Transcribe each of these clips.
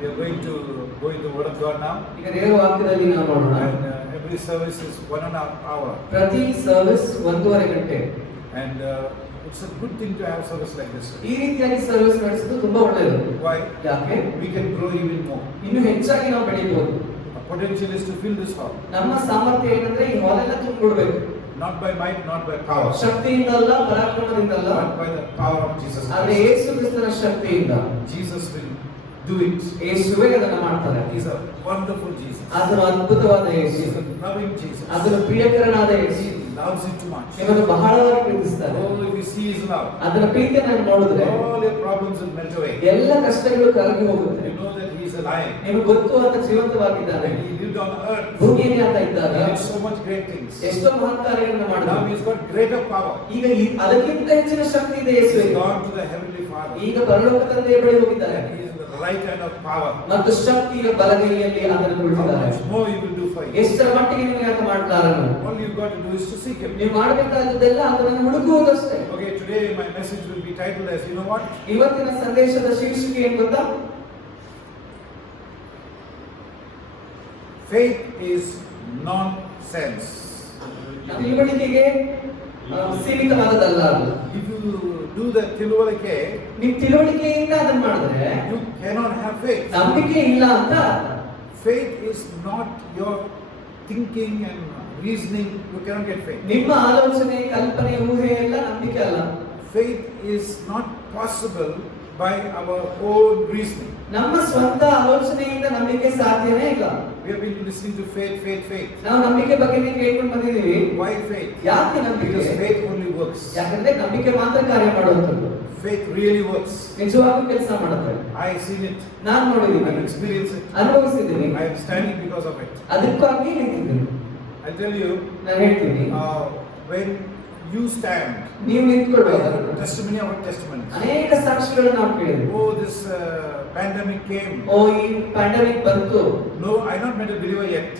We are going to go into the Word of God now. ಈಗ ದೇವರ ವಾಕ್ಯದಲ್ಲಿ ನಾವು ನೋಡೋಣ. And every service is 1.5 hour. ಪ್ರತಿ ಸರ್ವಿಸ್ 1.5 ಗಂಟೆ. And it's a good thing to have service like this. ಈ ರೀತಿಯಾಗಿ ಸರ್ವಿಸ್ ನಡೆಸೋದು ತುಂಬಾ ಒಳ್ಳೆಯದು. Why? ಯಾಕೆ? We can grow even more. ಇನ್ನು ಹೆಚ್ಚಾಗಿ ನಾವು ಬೆಳೆಯಬಹುದು. The potential is to fill this hall. ನಮ್ಮ ಸಾಮರ್ಥ್ಯ ಏನಂದ್ರೆ ಈ ಹಾಲ್ ಎಲ್ಲ ತುಂಬಿಡಬೇಕು. Not by might, not by power. ಶಕ್ತಿಯಿಂದ ಅಲ್ಲ, ಪರಾಕ್ರಮದಿಂದ ಅಲ್ಲ, but by the power of Jesus Christ. ಆದರೆ ಯೇಸು ಕ್ರಿಸ್ತನ ಶಕ್ತಿಯಿಂದ. Jesus will do it. ಯೇಸುವೇ ಅದನ್ನು ಮಾಡ್ತಾರೆ. He is a wonderful Jesus. ಆತನು ಅದ್ಭುತವಾದ ಯೇಸು. He is a loving Jesus. ಆತನು ಪ್ರಿಯಕರನಾದ ಯೇಸು. He loves you too much. ಇವನು ಬಹಳವಾಗಿ ಪ್ರೀತಿಸ್ತಾನೆ. Oh, if you see His love, ಅದರ ಪ್ರೀತಿಯನ್ನು ನೋಡಿದ್ರೆ all your problems will melt away. ಎಲ್ಲ ಕಷ್ಟಗಳು ಕರಗಿ ಹೋಗುತ್ತೆ. You know that He is alive. ನಿಮಗೆ ಗೊತ್ತು ಆತ ಜೀವಂತವಾಗಿದ್ದಾನೆ. When He lived on earth, ಭೂಮಿಯಲ್ಲಿ ಆತ ಇದ್ದಾಗ He did so much great things. ಎಷ್ಟೋ ಮಹತ್ ಕಾರ್ಯಗಳನ್ನು ಮಾಡಿದ. Now He's got greater power. ಈಗ ಅದಕ್ಕಿಂತ ಹೆಚ್ಚಿನ ಶಕ್ತಿ ಇದೆ He ಯೇಸುವಿಗೆ. has gone to the heavenly Father. ಈಗ ಪರಲೋಕ ತಂದೆಯ ಬಳಿ ಹೋಗಿದ್ದಾರೆ. He is in the right hand of power. ಮತ್ತು ಶಕ್ತಿಯ ಬಲಗೈಯಲ್ಲಿ ಆತನು How ಕುಳಿತಿದ್ದಾರೆ. much more He will do for you. ಎಷ್ಟರ ಮಟ್ಟಿಗೆ ನಿಮಗೆ ಆತ ಮಾಡಲಾರನು. All you've got to do is to seek Him. ನೀವು ಮಾಡಬೇಕಾದದ್ದೆಲ್ಲ ಆತನನ್ನು ಹುಡುಕುವುದಷ್ಟೇ. Okay, today my message will be titled as, you know what? ಇವತ್ತಿನ ಸಂದೇಶದ ಶೀರ್ಷಿಕೆ ಏನು ಗೊತ್ತಾ? Faith is nonsense. ತಿಳುವಳಿಕೆಗೆ ಸೀಮಿತವಾದದ್ದಲ್ಲ ಅದು. If you do the ತಿಳುವಳಿಕೆ, ನೀವು ತಿಳುವಳಿಕೆಯಿಂದ ಅದನ್ನ ಮಾಡಿದ್ರೆ you cannot have faith. ನಂಬಿಕೆ ಇಲ್ಲ ಅಂತ. Faith is not your thinking and reasoning. You cannot get faith. ನಿಮ್ಮ ಆಲೋಚನೆ, ಕಲ್ಪನೆ, ಊಹೆ ಎಲ್ಲ ನಂಬಿಕೆ ಅಲ್ಲ. Faith is not possible by our own reasoning. ನಮ್ಮ ಸ್ವಂತ ಆಲೋಚನೆಯಿಂದ ನಂಬಿಕೆ ಸಾಧ್ಯನೇ ಇಲ್ಲ. We have been listening to faith. ನಾವು ನಂಬಿಕೆ ಬಗ್ಗೆ ಕೇಳ್ಕೊಂಡು ಬಂದಿದ್ದೀವಿ. Why faith? ಯಾಕೆ ನಂಬಿಕೆ? Because faith only works. ಯಾಕಂದ್ರೆ ನಂಬಿಕೆ ಮಾತ್ರ ಕಾರ್ಯ ಮಾಡುವಂಥದ್ದು. Faith really works. ನಿಜವಾಗ್ಲೂ ಕೆಲಸ ಮಾಡುತ್ತೆ. I have seen it. ನಾನು ನೋಡಿದ್ದೀನಿ. I have experienced it. ಅನುಭವಿಸಿದ್ದೀನಿ. I am standing because of it. ಅದಕ್ಕಾಗಿ ನಿಂತಿದ್ದೀನಿ. I tell you, ನಾನು ಹೇಳ್ತೀನಿ, when you stand, ನೀವು ನಿಂತ್ಕೊಳ್ಬೇಕು. testimony of testimony. ಅನೇಕ ಸಾಕ್ಷಿಗಳನ್ನು ನಾವು ಕೇಳಿದ್ವಿ. Oh, this pandemic came. ಓ, ಈ ಪ್ಯಾಂಡಮಿಕ್ ಬಂತು. No, I not met a believer yet.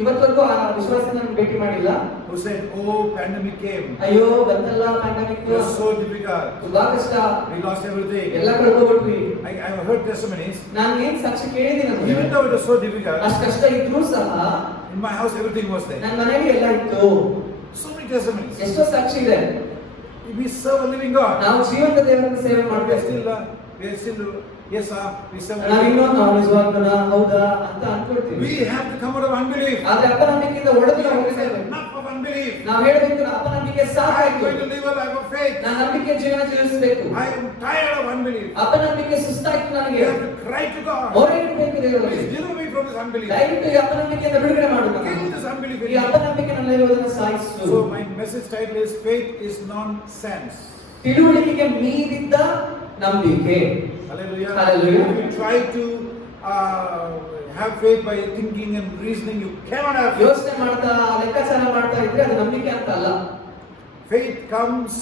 ಇವತ್ತವರೆಗೂ ಆ ವಿಶ್ವಾಸನ ಭೇಟಿ ಮಾಡಿಲ್ಲ. Who said, oh, pandemic came. ಅಯ್ಯೋ ಬಂತಲ್ಲ pandemic. It was so difficult. ತುಂಬಾ ಕಷ್ಟ. We lost everything. ಎಲ್ಲ ಕಳ್ಕೊಂಡ್ಬಿಟ್ವಿ. I have heard testimonies. ನಾನು ಏನ್ ಸಾಕ್ಷಿ ಕೇಳಿದ್ದೀನಿ. Even though it was so difficult, ಅಷ್ಟು ಕಷ್ಟ ಇದ್ರೂ ಸಹ in my house everything was there. ನನ್ನ ಮನೆಯಲ್ಲಿ ಎಲ್ಲ ಇತ್ತು. So many testimonies. ಎಷ್ಟೋ ಸಾಕ್ಷಿ ಇದೆ. We serve a living God. ನಾವು ಜೀವಂತ ದೇವರನ್ನು ಸೇವೆ ಮಾಡ್ಬೇಕು. We are still, yes sir, we serve. ನಾವು ಇನ್ನೊಂದು ನಿಜವಾಗ್ಲೂ ಹೌದಾ ಅಂತ ಅನ್ಕೊಳ್ತೀವಿ. We have to come out of unbelief. ಆದ್ರೆ ಅಪನಂಬಿಕೆಯಿಂದ ಹೊಡೆದು ನಾವು ಹೋಗ್ತೇವೆ. Enough of unbelief. ನಾವು ಹೇಳಬೇಕು ಅಪನಂಬಿಕೆ I am ಸಾಕಾಯ್ತು. going to live a life of faith. ನಾನು ನಂಬಿಕೆ ಜೀವನ ಜೀವಿಸಬೇಕು. I am tired of unbelief. ಅಪನಂಬಿಕೆ ಸುಸ್ತಾಯ್ತು ನನಗೆ. We have to cry to God. ಹೋರಾಡಬೇಕು ದೇವರೇ. Please deliver me from this unbelief. ದಯವಿಟ್ಟು ಈ ಅಪನಂಬಿಕೆಯಿಂದ ಬಿಡುಗಡೆ ಮಾಡು. Kill this unbelief. ಈ ಅಪನಂಬಿಕೆ ನನ್ನಲ್ಲಿರುವುದನ್ನು ಸಾಯಿಸು. So my message title is faith is nonsense. ತಿಳುವಳಿಕೆಗೆ ಮೀರಿದ ನಂಬಿಕೆ. Hallelujah. Hallelujah. If you try to have faith by thinking and reasoning, you cannot have faith. ಯೋಚನೆ ಮಾಡ್ತಾ ಲೆಕ್ಕಾಚಾರ ಮಾಡ್ತಾ ಇದ್ರೆ ಅದು ನಂಬಿಕೆ ಅಂತ ಅಲ್ಲ. Faith comes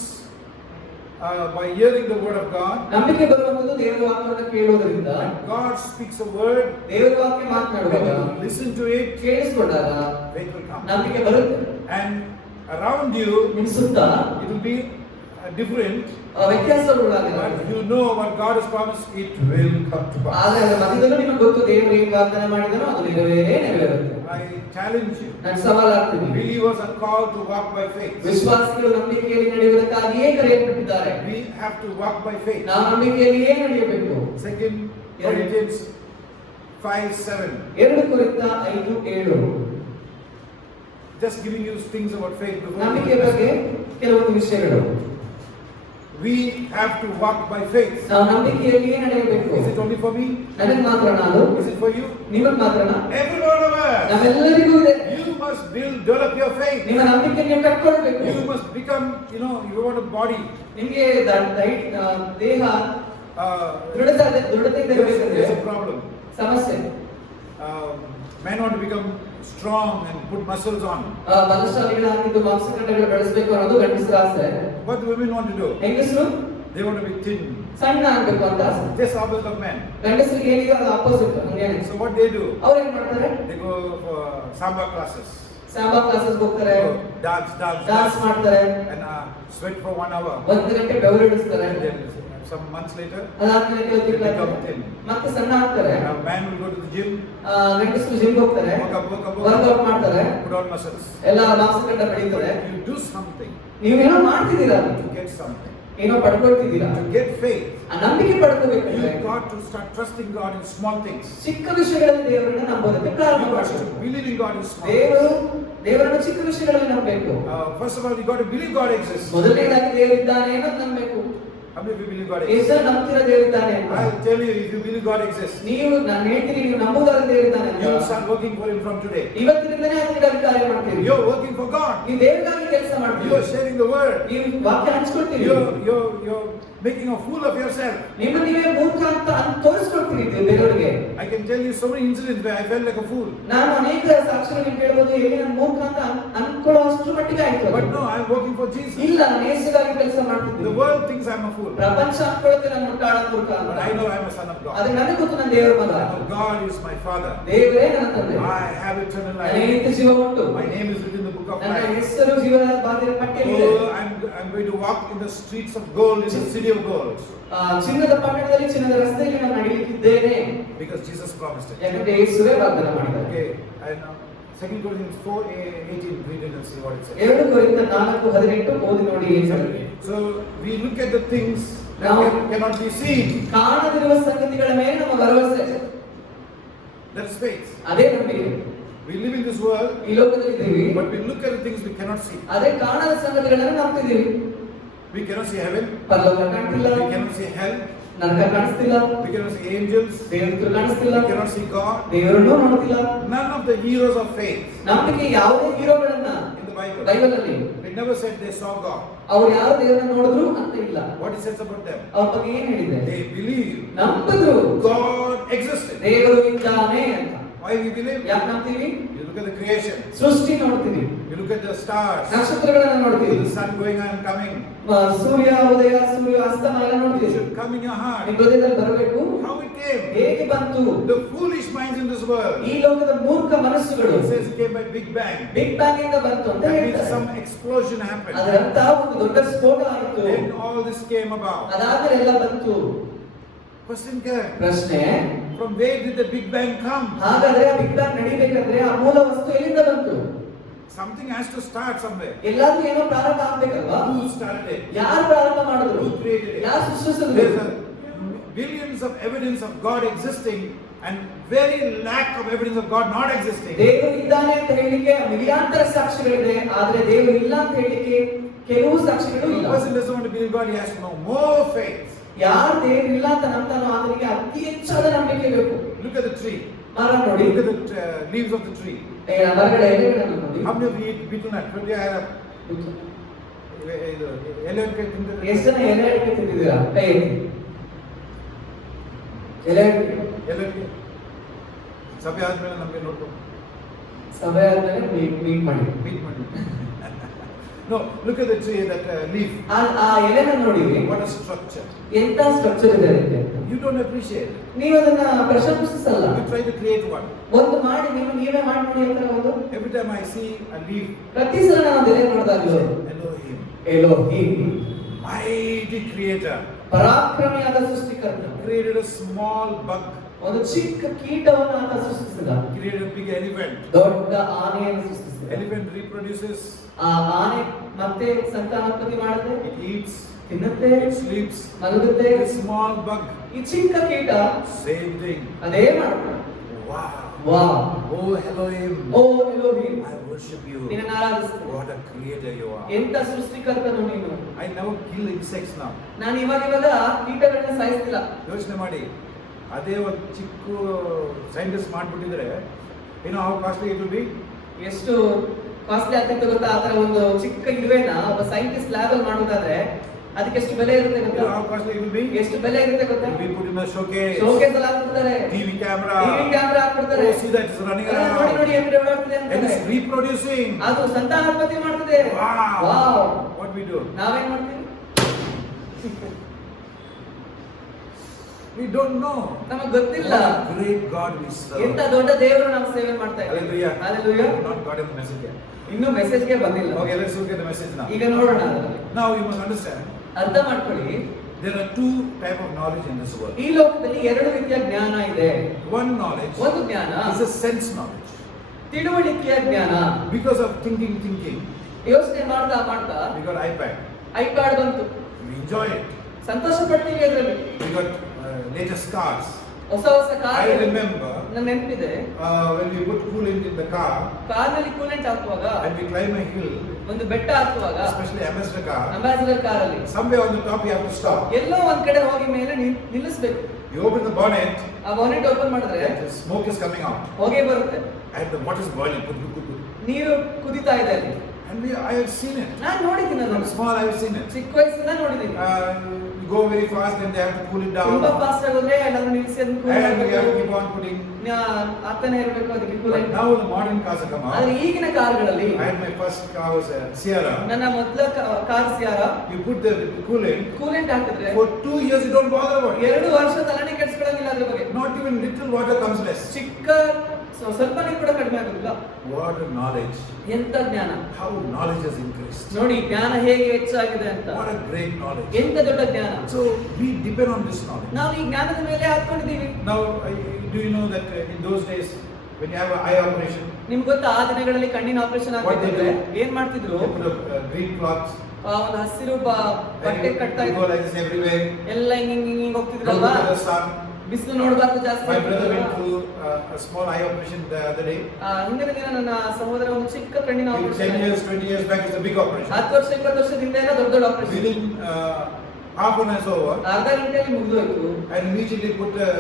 by hearing the word of God. ನಂಬಿಕೆ ಬರುವಂತದ್ದು ದೇವರ ವಾಕ್ಯವನ್ನು ಕೇಳುವುದರಿಂದ. When God speaks a word, ದೇವರ ವಾಕ್ಯ ಮಾತನಾಡುವಾಗ, when you listen to it, ಕೇಳಿಸಿಕೊಂಡಾಗ faith will come. ನಂಬಿಕೆ ಬರುತ್ತೆ. And around you, ನಿಮ್ಮ ಸುತ್ತ it will be different. ವ್ಯತ್ಯಾಸಗಳಾಗಿವೆ. But you know what God has promised, it will come to pass. ಆದರೆ ಅದರ ಮಧ್ಯದಲ್ಲೂ ನಿಮಗೆ ಗೊತ್ತು ದೇವರು ಏನು ವಾಗ್ದಾನ ಮಾಡಿದನೋ ಅದು ನೆರವೇರುತ್ತೆ. I challenge you. ನಾನು ಸವಾಲಾಗ್ತೀನಿ. Believers are called to walk by faith. ವಿಶ್ವಾಸಿಗಳು ನಂಬಿಕೆಯಲ್ಲಿ ನಡೆಯುವುದಕ್ಕಾಗಿಯೇ ಕರೆಯಲ್ಪಟ್ಟಿದ್ದಾರೆ. We have to walk by faith. ನಾವು ನಂಬಿಕೆಯಲ್ಲಿಯೇ ನಡೆಯಬೇಕು. 2 Corinthians 5:7. 2 ಕೊರಿಂಥ 5:7. Just giving you things about faith before. ನಂಬಿಕೆ ಬಗ್ಗೆ ಕೆಲವೊಂದು ವಿಷಯಗಳು. We have to walk by faith. ನಾವು ನಂಬಿಕೆಯಲ್ಲಿಯೇ ನಡೆಯಬೇಕು. Is it only for me? ನನಗೆ ಮಾತ್ರನಾ ಅದು? Is it for you? ನಿಮಗೆ ಮಾತ್ರನಾ? Every one of us. ನಮ್ಮೆಲ್ಲರಿಗೂ ಇದೆ. You must develop your faith. ನಿಮ್ಮ ನಂಬಿಕೆಯನ್ನು ಕಟ್ಟಿಕೊಳ್ಳಬೇಕು. You must become, you want a body. ನಿಮಗೆ ದೇಹ ದೃಢತೆಯಿಂದ ಇರಬೇಕಂದ್ರೆ There's a problem. ಸಮಸ್ಯೆ. Men want to become strong and put muscles on. ಬಲಶಾಲಿಗಳಾಗಿದ್ದು ಮಾಂಸಖಂಡಗಳು ಬೆಳೆಸಬೇಕು ಅನ್ನೋದು ಗಂಡಸರ ಆಸೆ. What do women want to do? ಹೆಂಗಸರು They want to be thin. ಸಣ್ಣ ಆಗಬೇಕು ಅಂತ ಆಸೆ. This opposite of men. ಗಂಡಸರಿಗೆ ಏನಿದೆ ಅದು ಆಪೋಸಿಟ್ ಹಂಗೇನೆ. So what they do? ಅವ್ರು ಏನು ಮಾಡ್ತಾರೆ? They go for samba classes. Samba ಕ್ಲಾಸಸ್ ಹೋಗ್ತಾರೆ. Dance ಮಾಡ್ತಾರೆ. And sweat for 1 hour. 1 ಗಂಟೆ ಬೆವರಿಡಿಸ್ತಾರೆ. And then some months later, ಅದಾದ್ಮೇಲೆ ಕೆಲವು they become ತಿಂಗಳಾದ್ಮೇಲೆ thin. ಮತ್ತೆ ಸಣ್ಣ ಆಗ್ತಾರೆ. And a man will go to the gym, ಗಂಡಸರು ಜಿಮ್ ಹೋಗ್ತಾರೆ, ವರ್ಕೌಟ್ ಮಾಡ್ತಾರೆ, put on muscles. ಎಲ್ಲ ಮಾಂಸಖಂಡ ಬೆಳೀತದೆ. You do something ನೀವೇನೋ ಮಾಡ್ತಿದ್ದೀರಾ, to get something. ಏನೋ ಪಡ್ಕೊಳ್ತಿದ್ದೀರಾ. To get faith, ಆ ನಂಬಿಕೆ ಪಡ್ಕೋಬೇಕಂದ್ರೆ you got to start trusting God in small things. ಚಿಕ್ಕ ವಿಷಯಗಳಲ್ಲಿ ದೇವರನ್ನ ನಂಬೋದಕ್ಕೆ ಪ್ರಾರಂಭ You got to ಮಾಡಬೇಕು. believe in God in small things. ದೇವರನ್ನು ಚಿಕ್ಕ ವಿಷಯಗಳಲ್ಲಿ ನಂಬಬೇಕು. First of all, you got to believe God exists. ಮೊದಲನೇದಾಗಿ ದೇವರಿದ್ದಾನೆ ಅನ್ನೋದು ನಂಬಬೇಕು. How many of you believe God ಎಷ್ಟು exists? ನಂಬ್ತೀರಾ ದೇವರಿದ್ದಾನೆ ಅಂತ? I'll tell you, if you believe God exists, ನೀವು ನಾನು ಹೇಳ್ತೀನಿ, ನೀವು ನಂಬುವುದಾದ್ರೆ ದೇವರಿದ್ದಾನೆ you will ಅಂತ, start working for Him from today. ಇವತ್ತಿನಿಂದಲೇ ಅದಕ್ಕಾಗಿ ಕಾರ್ಯ ಮಾಡ್ತೀರಿ. You're working for God. ನೀವು ದೇವರಿಗಾಗಿ ಕೆಲಸ ಮಾಡ್ತೀರಿ. You're sharing the word. ನೀವು ವಾಕ್ಯ ಹಂಚ್ಕೊಳ್ತೀರಿ. You're making a fool of yourself. ನಿಮ್ಮ ನೀವೇ ಮೂರ್ಖ ಅಂತ ತೋರಿಸ್ಕೊಳ್ತೀರಿ ಬೇರೆಯವರಿಗೆ. I can tell you so many incidents where I felt like a fool. ನಾನು ಅನೇಕ ಸಾಕ್ಷಿಗಳನ್ನು ಕೇಳಬಹುದು, ಎಲ್ಲಿ ನಾನು ಮೂರ್ಖ ಅಂತ ಅನ್ಕೊಳ್ಳೋ ಅಷ್ಟು ಮಟ್ಟಿಗೆ ಆಯ್ತು. But no, I'm working for Jesus. ಇಲ್ಲ, ನಾನು ಯೇಸುಗಾಗಿ ಕೆಲಸ ಮಾಡ್ತಿದ್ದೀನಿ. The world thinks I'm a fool. ಪ್ರಪಂಚ ಅನ್ಕೊಳ್ಳುತ್ತೆ ನಾನು ಮುಟ್ಟಾಳ ಮೂರ್ಖ ಅಂತ. But I know I'm a son of God. ಅದು ನನಗೆ ಗೊತ್ತು, ನಾನು ದೇವರ ಮಗ. I know God is my Father. ದೇವರೇ ನನ್ನ ತಂದೆ. I have eternal ನನಗೆ life. ನಿತ್ಯ ಜೀವ ಉಂಟು. My name is written in the book of ನನ್ನ life. ಹೆಸರು ಜೀವದ ಬಾಧ್ಯರ ಪಟ್ಟಿಯಲ್ಲಿದೆ. Oh, I'm going to walk in the streets of gold, in the city of gold. ಚಿನ್ನದ ಪಟ್ಟಣದಲ್ಲಿ, ಚಿನ್ನದ ರಸ್ತೆಯಲ್ಲಿ ನಾನು ನಡೀಲಿಕ್ಕಿದ್ದೇನೆ. Because Jesus promised it. ಯಾಕಂದ್ರೆ ಯೇಸುವೇ ವಾಗ್ದಾನ ಮಾಡಿದ್ದಾರೆ. Okay, and 2 Corinthians 4:18, read it and see what it says. 2 ಕೊರಿಂಥ 4:18 ಓದಿ ನೋಡಿ ಏನು ಹೇಳುತ್ತೆ. So we look at the things that Now, cannot be seen. ಕಾಣದಿರುವ ಸಂಗತಿಗಳ ಮೇಲೆ ನಮ್ಮ ಭರವಸೆ. That's faith. ಅದೇ ನಂಬಿಕೆ. We live in this world, ಈ ಲೋಕದಲ್ಲಿ ಇದ್ದೀವಿ, but we look at the things we cannot see. ಅದೇ ಕಾಣದ ಸಂಗತಿಗಳನ್ನು ನಂಬ್ತಿದ್ದೀವಿ. We cannot see heaven. ಪರಲೋಕ ಕಾಣ್ತಿಲ್ಲ, We cannot see hell. ನರಕ ಕಾಣಿಸ್ತಿಲ್ಲ, We cannot see angels. ದೇವದೂತರು ಕಾಣಿಸ್ತಿಲ್ಲ, We cannot see God. ದೇವರನ್ನು ನೋಡ್ತಿಲ್ಲ. None of the heroes of faith ನಂಬಿಕೆ ಯಾವುದೇ ಹೀರೋಗಳನ್ನ in the Bible, ಬೈಬಲ್ ಅಲ್ಲಿ it never said they saw God. ಅವ್ರು ಯಾರು ದೇವರನ್ನ ನೋಡಿದ್ರು ಅಂತ ಇಲ್ಲ. What it says about them? ಅವ್ರ ಬಗ್ಗೆ ಏನ್ ಹೇಳಿದೆ? They believe ನಂಬಿದ್ರು God existed. ದೇವರು ಇದ್ದಾನೆ ಅಂತ. Why we believe? ಯಾಕೆ ನಂಬ್ತೀವಿ? You look at the creation. ಸೃಷ್ಟಿ ನೋಡ್ತೀವಿ, You look at the stars. ನಕ್ಷತ್ರಗಳನ್ನ ನೋಡ್ತೀವಿ, The sun going and coming. ಸೂರ್ಯ ಉದಯ ಸೂರ್ಯ ಅಸ್ತಮ ಎಲ್ಲ It ನೋಡ್ತೀವಿ. should come in your heart. ನಿಮ್ಮ ಹೃದಯದಲ್ಲಿ ಬರಬೇಕು. How it came? ಹೇಗೆ ಬಂತು? The foolish minds in this world. ಈ ಲೋಕದ ಮೂರ್ಖ ಮನಸ್ಸುಗಳು It says it came by Big Bang. Big Bang ಇಂದ ಬಂತು ಅಂತ That means ಹೇಳ್ತಾರೆ. some explosion happened. ಅದರ ಅರ್ಥ ಒಂದು ದೊಡ್ಡ ಸ್ಫೋಟ ಆಯಿತು. Then all this came about. ಅದಾದ್ಮೇಲೆ ಎಲ್ಲ ಬಂತು. Question came. ಪ್ರಶ್ನೆ, From where did the Big Bang come? ಹಾಗಾದ್ರೆ ಆ ಬಿಗ್ ಬ್ಯಾಂಗ್ ನಡಿಬೇಕಂದ್ರೆ ಆ ಮೂಲ ವಸ್ತು ಎಲ್ಲಿಂದ ಬಂತು? Something has to start somewhere. ಎಲ್ಲಾದ್ರೂ ಏನೋ ಪ್ರಾರಂಭ ಆಗ್ಬೇಕಲ್ವಾ? Who started it? ಯಾರು ಪ್ರಾರಂಭ ಮಾಡಿದ್ರು? Who created it? ಯಾರು ಸೃಷ್ಟಿಸಿದ್ರು? There's a billions of evidence of God existing and very lack of evidence of God not existing. ದೇವರು ಇದ್ದಾನೆ ಅಂತ ಹೇಳಲಿಕ್ಕೆ ಮಿಲಿಯಾಂತರ ಸಾಕ್ಷಿಗಳಿದೆ, ಆದ್ರೆ ದೇವರು ಇಲ್ಲ ಅಂತ ಹೇಳಲಿಕ್ಕೆ ಕೆಲವು ಸಾಕ್ಷಿಗಳು If a ಇಲ್ಲ. person doesn't want to believe God, he has to know more faith. ಯಾರು ದೇವರು ಇಲ್ಲ ಅಂತ ನಂಬ್ತಾನೋ ಆತನಿಗೆ ಅತಿ ಹೆಚ್ಚಾದ ನಂಬಿಕೆ ಬೇಕು. Look at the tree. ಮರ ನೋಡಿ, Look at the leaves of the tree. ಮರಗಳ ಎಲೆಗಳನ್ನು ನೋಡಿ. How many of you eat betel nut? But yeah, ಎಷ್ಟು ಜನ ಎಲೆ ಅಡಿಕೆ ತಿಂದಿದ್ದೀರಾ? ಕೈ ಎತ್ತಿ. ಎಲೆ ಅಡಿಕೆ ಸಭೆ ಆದ್ಮೇಲೆ ನಮಗೆ ನೋಡ್ಕೊಂಡು ಸಭೆ ಆದ್ಮೇಲೆ ಮೀಟ್ ಮಾಡಿ. ಮೀಟ್ ಮಾಡಿ. No, look at the tree, that leaf. ಆ ಎಲೆನ ನೋಡಿ, What a structure. ಎಂತ ಸ್ಟ್ರಕ್ಚರ್ ಇದೆ ಅದಕ್ಕೆ. You don't appreciate it. ನೀವು ಅದನ್ನ ಪ್ರಶಂಸಿಸಲ್ಲ. You try to create one. ಒಂದು ಮಾಡಿ ನೀವೇ ಮಾಡಿ ನೋಡಿ ಅಂತ ಒಂದು. Every time I see a leaf, ಪ್ರತಿ ಸಲ ನಾನು ಒಂದು ಎಲೆ ನೋಡಿದಾಗಲೂ Elohim, ಎಲೋಹಿಮ್, mighty creator, ಪರಾಕ್ರಮಿಯಾದ ಸೃಷ್ಟಿಕರ್ತ, created a small bug, ಒಂದು ಚಿಕ್ಕ ಕೀಟವನ್ನು ಆತ ಸೃಷ್ಟಿಸಿದ, created a big elephant. ದೊಡ್ಡ ಆನೆಯನ್ನು ಸೃಷ್ಟಿಸಿದ. Elephant reproduces, ಆ ಆನೆ ಮತ್ತೆ ಸಂತಾನೋತ್ಪತ್ತಿ ಮಾಡುತ್ತೆ, it eats, ತಿನ್ನುತ್ತೆ, it sleeps. ಮಲಗುತ್ತೆ. A small bug, ಈ ಚಿಕ್ಕ ಕೀಟ same thing. ಅದೇ ಮಾಡುತ್ತೆ. Wow. Wow, Oh Elohim, oh Elohim, I worship you. ನಿನ್ನನ್ನು ಆರಾಧಿಸ್ತೇನೆ. What a creator you are. ಎಂತ ಸೃಷ್ಟಿಕರ್ತನು ನೀನು. I never kill insects now. ನಾನು ಇವಾಗ ಕೀಟಗಳನ್ನ ಸಾಯಿಸ್ತಿಲ್ಲ. ಯೋಚನೆ ಮಾಡಿ, ಅದೇ ಒಂದು ಚಿಕ್ಕ ಸೈಂಟಿಸ್ಟ್ ಮಾಡ್ಬಿಟ್ಟಿದ್ರೆ ಏನೋ how costly it will be. ಎಷ್ಟು ಕಾಸ್ಟ್ಲಿ ಆಗ್ತಿತ್ತು ಗೊತ್ತಾ? ಆತರ ಒಂದು ಚಿಕ್ಕ ಇರುವೆನ ಒಬ್ಬ ಸೈಂಟಿಸ್ಟ್ ಲ್ಯಾಬ್ ಅಲ್ಲಿ ಮಾಡೋದಾದ್ರೆ ಅದಕ್ಕೆ ಎಷ್ಟು ಬೆಲೆ ಇರುತ್ತೆ You know ಗೊತ್ತಾ? how costly it will be. ಎಷ್ಟು ಬೆಲೆ ಇರುತ್ತೆ ಗೊತ್ತಾ? We put in a showcase. Showcase ಅಲ್ಲಿ ಹಾಕ್ಬಿಡ್ತಾರೆ, TV camera. ಟಿವಿ ಕ್ಯಾಮೆರಾ ಹಾಕ್ಬಿಡ್ತಾರೆ. Oh, see that it's running ನೋಡಿ around. ನೋಡಿ ಹೆಂಗ್ ಓಡಾಡ್ತಿದೆ And ಅಂತ. it's reproducing. ಅದು ಸಂತಾನೋತ್ಪತ್ತಿ ಮಾಡ್ತಿದೆ. Wow. Wow. What we do? ನಾವೇನ್ ಮಾಡ್ತೀವಿ? We don't know. ನಮಗೆ ಗೊತ್ತಿಲ್ಲ. What a great God we serve. ಎಂತ ದೊಡ್ಡ ದೇವರು ನಾವು ಸೇವೆ ಮಾಡ್ತಾ ಇದ್ದೀವಿ. Hallelujah. Hallelujah. Not got in the message yet. ಇನ್ನೂ ಮೆಸೇಜ್ಗೆ ಬಂದಿಲ್ಲ. Okay, let's look at the message now. ಈಗ ನೋಡೋಣ ಅದರಲ್ಲಿ. Now you must understand. ಅರ್ಥ ಮಾಡ್ಕೊಳ್ಳಿ, There are two type of knowledge in this world. ಈ ಲೋಕದಲ್ಲಿ ಎರಡು ರೀತಿಯ ಜ್ಞಾನ ಇದೆ. One knowledge ಒಂದು ಜ್ಞಾನ is a sense knowledge. ತಿಳುವಳಿಕೆಯ ಜ್ಞಾನ. Because of thinking, ಯೋಚನೆ ಮಾಡ್ತಾ we got iPad. ಐಪ್ಯಾಡ್ ಬಂತು. We enjoy it. ಸಂತೋಷ ಪಡ್ತೀವಿ ಅದರಲ್ಲಿ. We got latest cars. ಹೊಸ ಕಾರ್. I remember ನನಗೆ ನೆನಪಿದೆ when we put coolant in the car. ಕಾರ್ನಲ್ಲಿ ಕೂಲೆಂಟ್ ಹಾಕುವಾಗ and we climb a hill. ಒಂದು ಬೆಟ್ಟ ಹತ್ತುವಾಗ especially ambassador car. ಅಂಬಾಸಿಡರ್ ಕಾರಲ್ಲಿ. somewhere on the top you have to stop. ಎಲ್ಲೋ ಒಂದ್ ಕಡೆ ಹೋಗಿ ಮೇಲೆ ನಿಲ್ಲಿಸಬೇಕು. You open the bonnet. ಆ ಬಾನೆಟ್ ಓಪನ್ ಮಾಡಿದ್ರೆ the smoke is coming out. ಹೊಗೆ ಬರುತ್ತೆ. and the water is boiling. ನೀರು ಕುದೀತಾ ಇದೆ ಅಲ್ಲಿ. and I have seen it. ನಾನು ನೋಡಿದ್ದೀನಿ From ಅದನ್ನ. small I have seen it. ಚಿಕ್ಕ ವಯಸ್ಸಿಂದ ನೋಡಿದ್ದೀನಿ. You go very fast and they have to cool it down. ತುಂಬಾ ಫಾಸ್ಟ್ ಆಗಿ ಹೋದ್ರೆ ಎಲ್ಲಾದ್ರೂ ನಿಲ್ಲಿಸಿ ಅದನ್ನ cool and we have to keep ಮಾಡಬೇಕು. on putting. ಆಗ್ತಾನೆ ಇರಬೇಕು ಅದಕ್ಕೆ But coolant. now the modern cars have come ಆದ್ರೆ out. ಈಗಿನ ಕಾರ್ಗಳಲ್ಲಿ I had my first car was a Sierra. ನನ್ನ ಮೊದಲ car Sierra You put the coolant. Coolant ಹಾಕಿದ್ರೆ For 2 years you don't bother about it. 2 ವರ್ಷ ತಲೆನೇ ಕೆಡಿಸ್ಕೊಳ್ಳೋದಿಲ್ಲ ಅದ್ರ ಬಗ್ಗೆ. Not even little water comes less. ಚಿಕ್ಕ ಸ್ವಲ್ಪ ನೀರು ಕೂಡ ಕಡಿಮೆ ಆಗೋದಿಲ್ಲ. What a knowledge. ಎಂತ ಜ್ಞಾನ. How knowledge has increased. ನೋಡಿ ಜ್ಞಾನ ಹೇಗೆ ಹೆಚ್ಚಾಗಿದೆ ಅಂತ. What a great knowledge. ಎಂತ ದೊಡ್ಡ ಜ್ಞಾನ. So we depend on this knowledge. ನಾವು ಈ ಜ್ಞಾನದ ಮೇಲೆ ಹಾಕೊಂಡಿದ್ದೀವಿ. Now do you know that in those days when you have an eye operation, ನಿಮ್ಗೆ ಗೊತ್ತಾ ಆ ದಿನಗಳಲ್ಲಿ ಕಣ್ಣಿನ ಆಪರೇಷನ್ ಆಗ್ತಿದ್ರೆ ಏನ್ ಮಾಡ್ತಿದ್ರು? they put a green cloth. ಒಂದು ಹಸಿರು ಬಟ್ಟೆ ಕಟ್ತಾ You ಇದ್ರು. go like this everywhere. ಎಲ್ಲ ಹಿಂಗ್ Don't ಹೋಗ್ತಿದ್ರಲ್ವಾ? look at the sun. ಬಿಸಿಲು ನೋಡಬಾರ್ದು ಜಾಸ್ತಿ. My brother went through a small eye operation the other day. ಹಿಂದಿನ ದಿನ ನನ್ನ ಸಹೋದರ ಒಂದು ಚಿಕ್ಕ ಕಣ್ಣಿನ In 10 operation. years, 20 years back, it's a big operation. 10 ವರ್ಷ 20 ವರ್ಷದಿಂದ ಎಲ್ಲ ದೊಡ್ಡ ದೊಡ್ಡ operation. Within half an hour is over. ಅರ್ಧ ಗಂಟೆಯಲ್ಲಿ ಮುಗಿದೋಯ್ತು. And immediately put a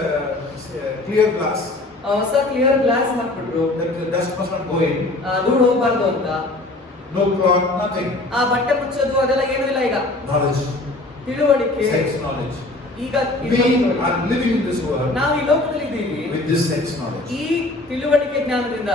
clear glass ಹೊಸ ಕ್ಲಿಯರ್ ಗ್ಲಾಸ್ ಹಾಕ್ಬಿಟ್ರು. that the dust must not go in. ಧೂಳು ಹೋಗ್ಬಾರ್ದು ಅಂತ. No cloth, nothing. ಆ ಬಟ್ಟೆ ಮುಚ್ಚೋದು ಅದೆಲ್ಲ ಏನೂ ಇಲ್ಲ ಈಗ. Knowledge, ತಿಳುವಳಿಕೆ. sense knowledge. ಈಗ We are living in this world ನಾವು ಈ ಲೋಕದಲ್ಲಿ ಇದ್ದೀವಿ. with this sense knowledge. ಈ ತಿಳುವಳಿಕೆ ಜ್ಞಾನದಿಂದ.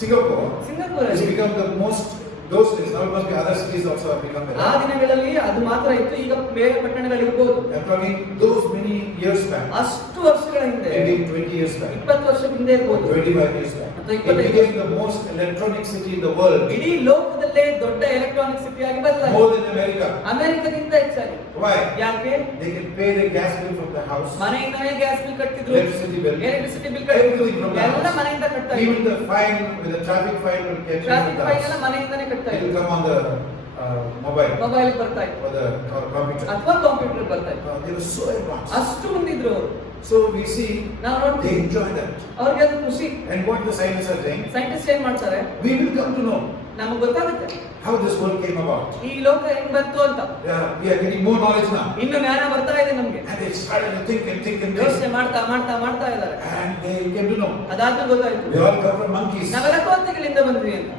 Singapore Singapore has become the most. Those days, now it must be other cities also have become ಆ there. ದಿನಗಳಲ್ಲಿ ಅದು ಮಾತ್ರ ಇತ್ತು. ಈಗ ಬೇರೆ ಪಟ್ಟಣಗಳು ಇರ್ಬೋದು. I'm talking those many years back. ಅಷ್ಟು ವರ್ಷಗಳ ಹಿಂದೆ, Maybe 20 years back. 20 ವರ್ಷದ ಹಿಂದೆ ಇರ್ಬೋದು. 25 years back. It became the most electronic city in the world. ಇಡೀ ಲೋಕದಲ್ಲೇ ದೊಡ್ಡ ಎಲೆಕ್ಟ್ರಾನಿಕ್ ಸಿಟಿ ಆಗಿ ಬದಲಾಗಿದೆ. More than America. ಅಮೆರಿಕದಿಂದ ಹೆಚ್ಚಾಗಿ. Why? ಯಾಕೆ? They can pay the gas bill from the house. ಮನೆಯಿಂದನೇ ಗ್ಯಾಸ್ ಬಿಲ್ ಕಟ್ತಿದ್ರು. Electricity bill. Electricity bill Everything from the ಎಲ್ಲ house. ಮನೆಯಿಂದ ಕಟ್ತಾ ಇದ್ರು. Even the fine with the traffic fine will get traffic fine ಎಲ್ಲ from the house. ಮನೆಯಿಂದನೇ ಕಟ್ತಾ It will ಇದ್ರು. come on the mobile mobile ಬರ್ತಾ ಇತ್ತು or the computer. ಅಥವಾ ಕಂಪ್ಯೂಟರ್ ಬರ್ತಾ ಇತ್ತು. They were so advanced. ಅಷ್ಟು ಮುಂದಿದ್ರು ಅವರು. So we see ನಾವು they ನೋಡ್ತೀವಿ enjoy that. ಅವ್ರಿಗೆ ಅದು ಖುಷಿ. And what the scientists are saying, scientist ಏನ್ ಮಾಡ್ತಾರೆ? we will come to know ನಮಗೆ ಗೊತ್ತಾಗುತ್ತೆ how this world came about. ಈ ಲೋಕ ಹೆಂಗ್ ಬಂತು ಅಂತ. We are getting more knowledge now. ಇನ್ನು ಜ್ಞಾನ ಬರ್ತಾ ಇದೆ ನಮ್ಗೆ. And they started to think and think and ಯೋಚನೆ think. ಮಾಡ್ತಾ ಇದ್ದಾರೆ. And they came to know. ಅದಾದ್ಮೇಲೆ ಗೊತ್ತಾಯ್ತು We all come from monkeys. ನಾವೆಲ್ಲ ಕೋತಿಗಳಿಂದ ಬಂದ್ವಿ ಅಂತ.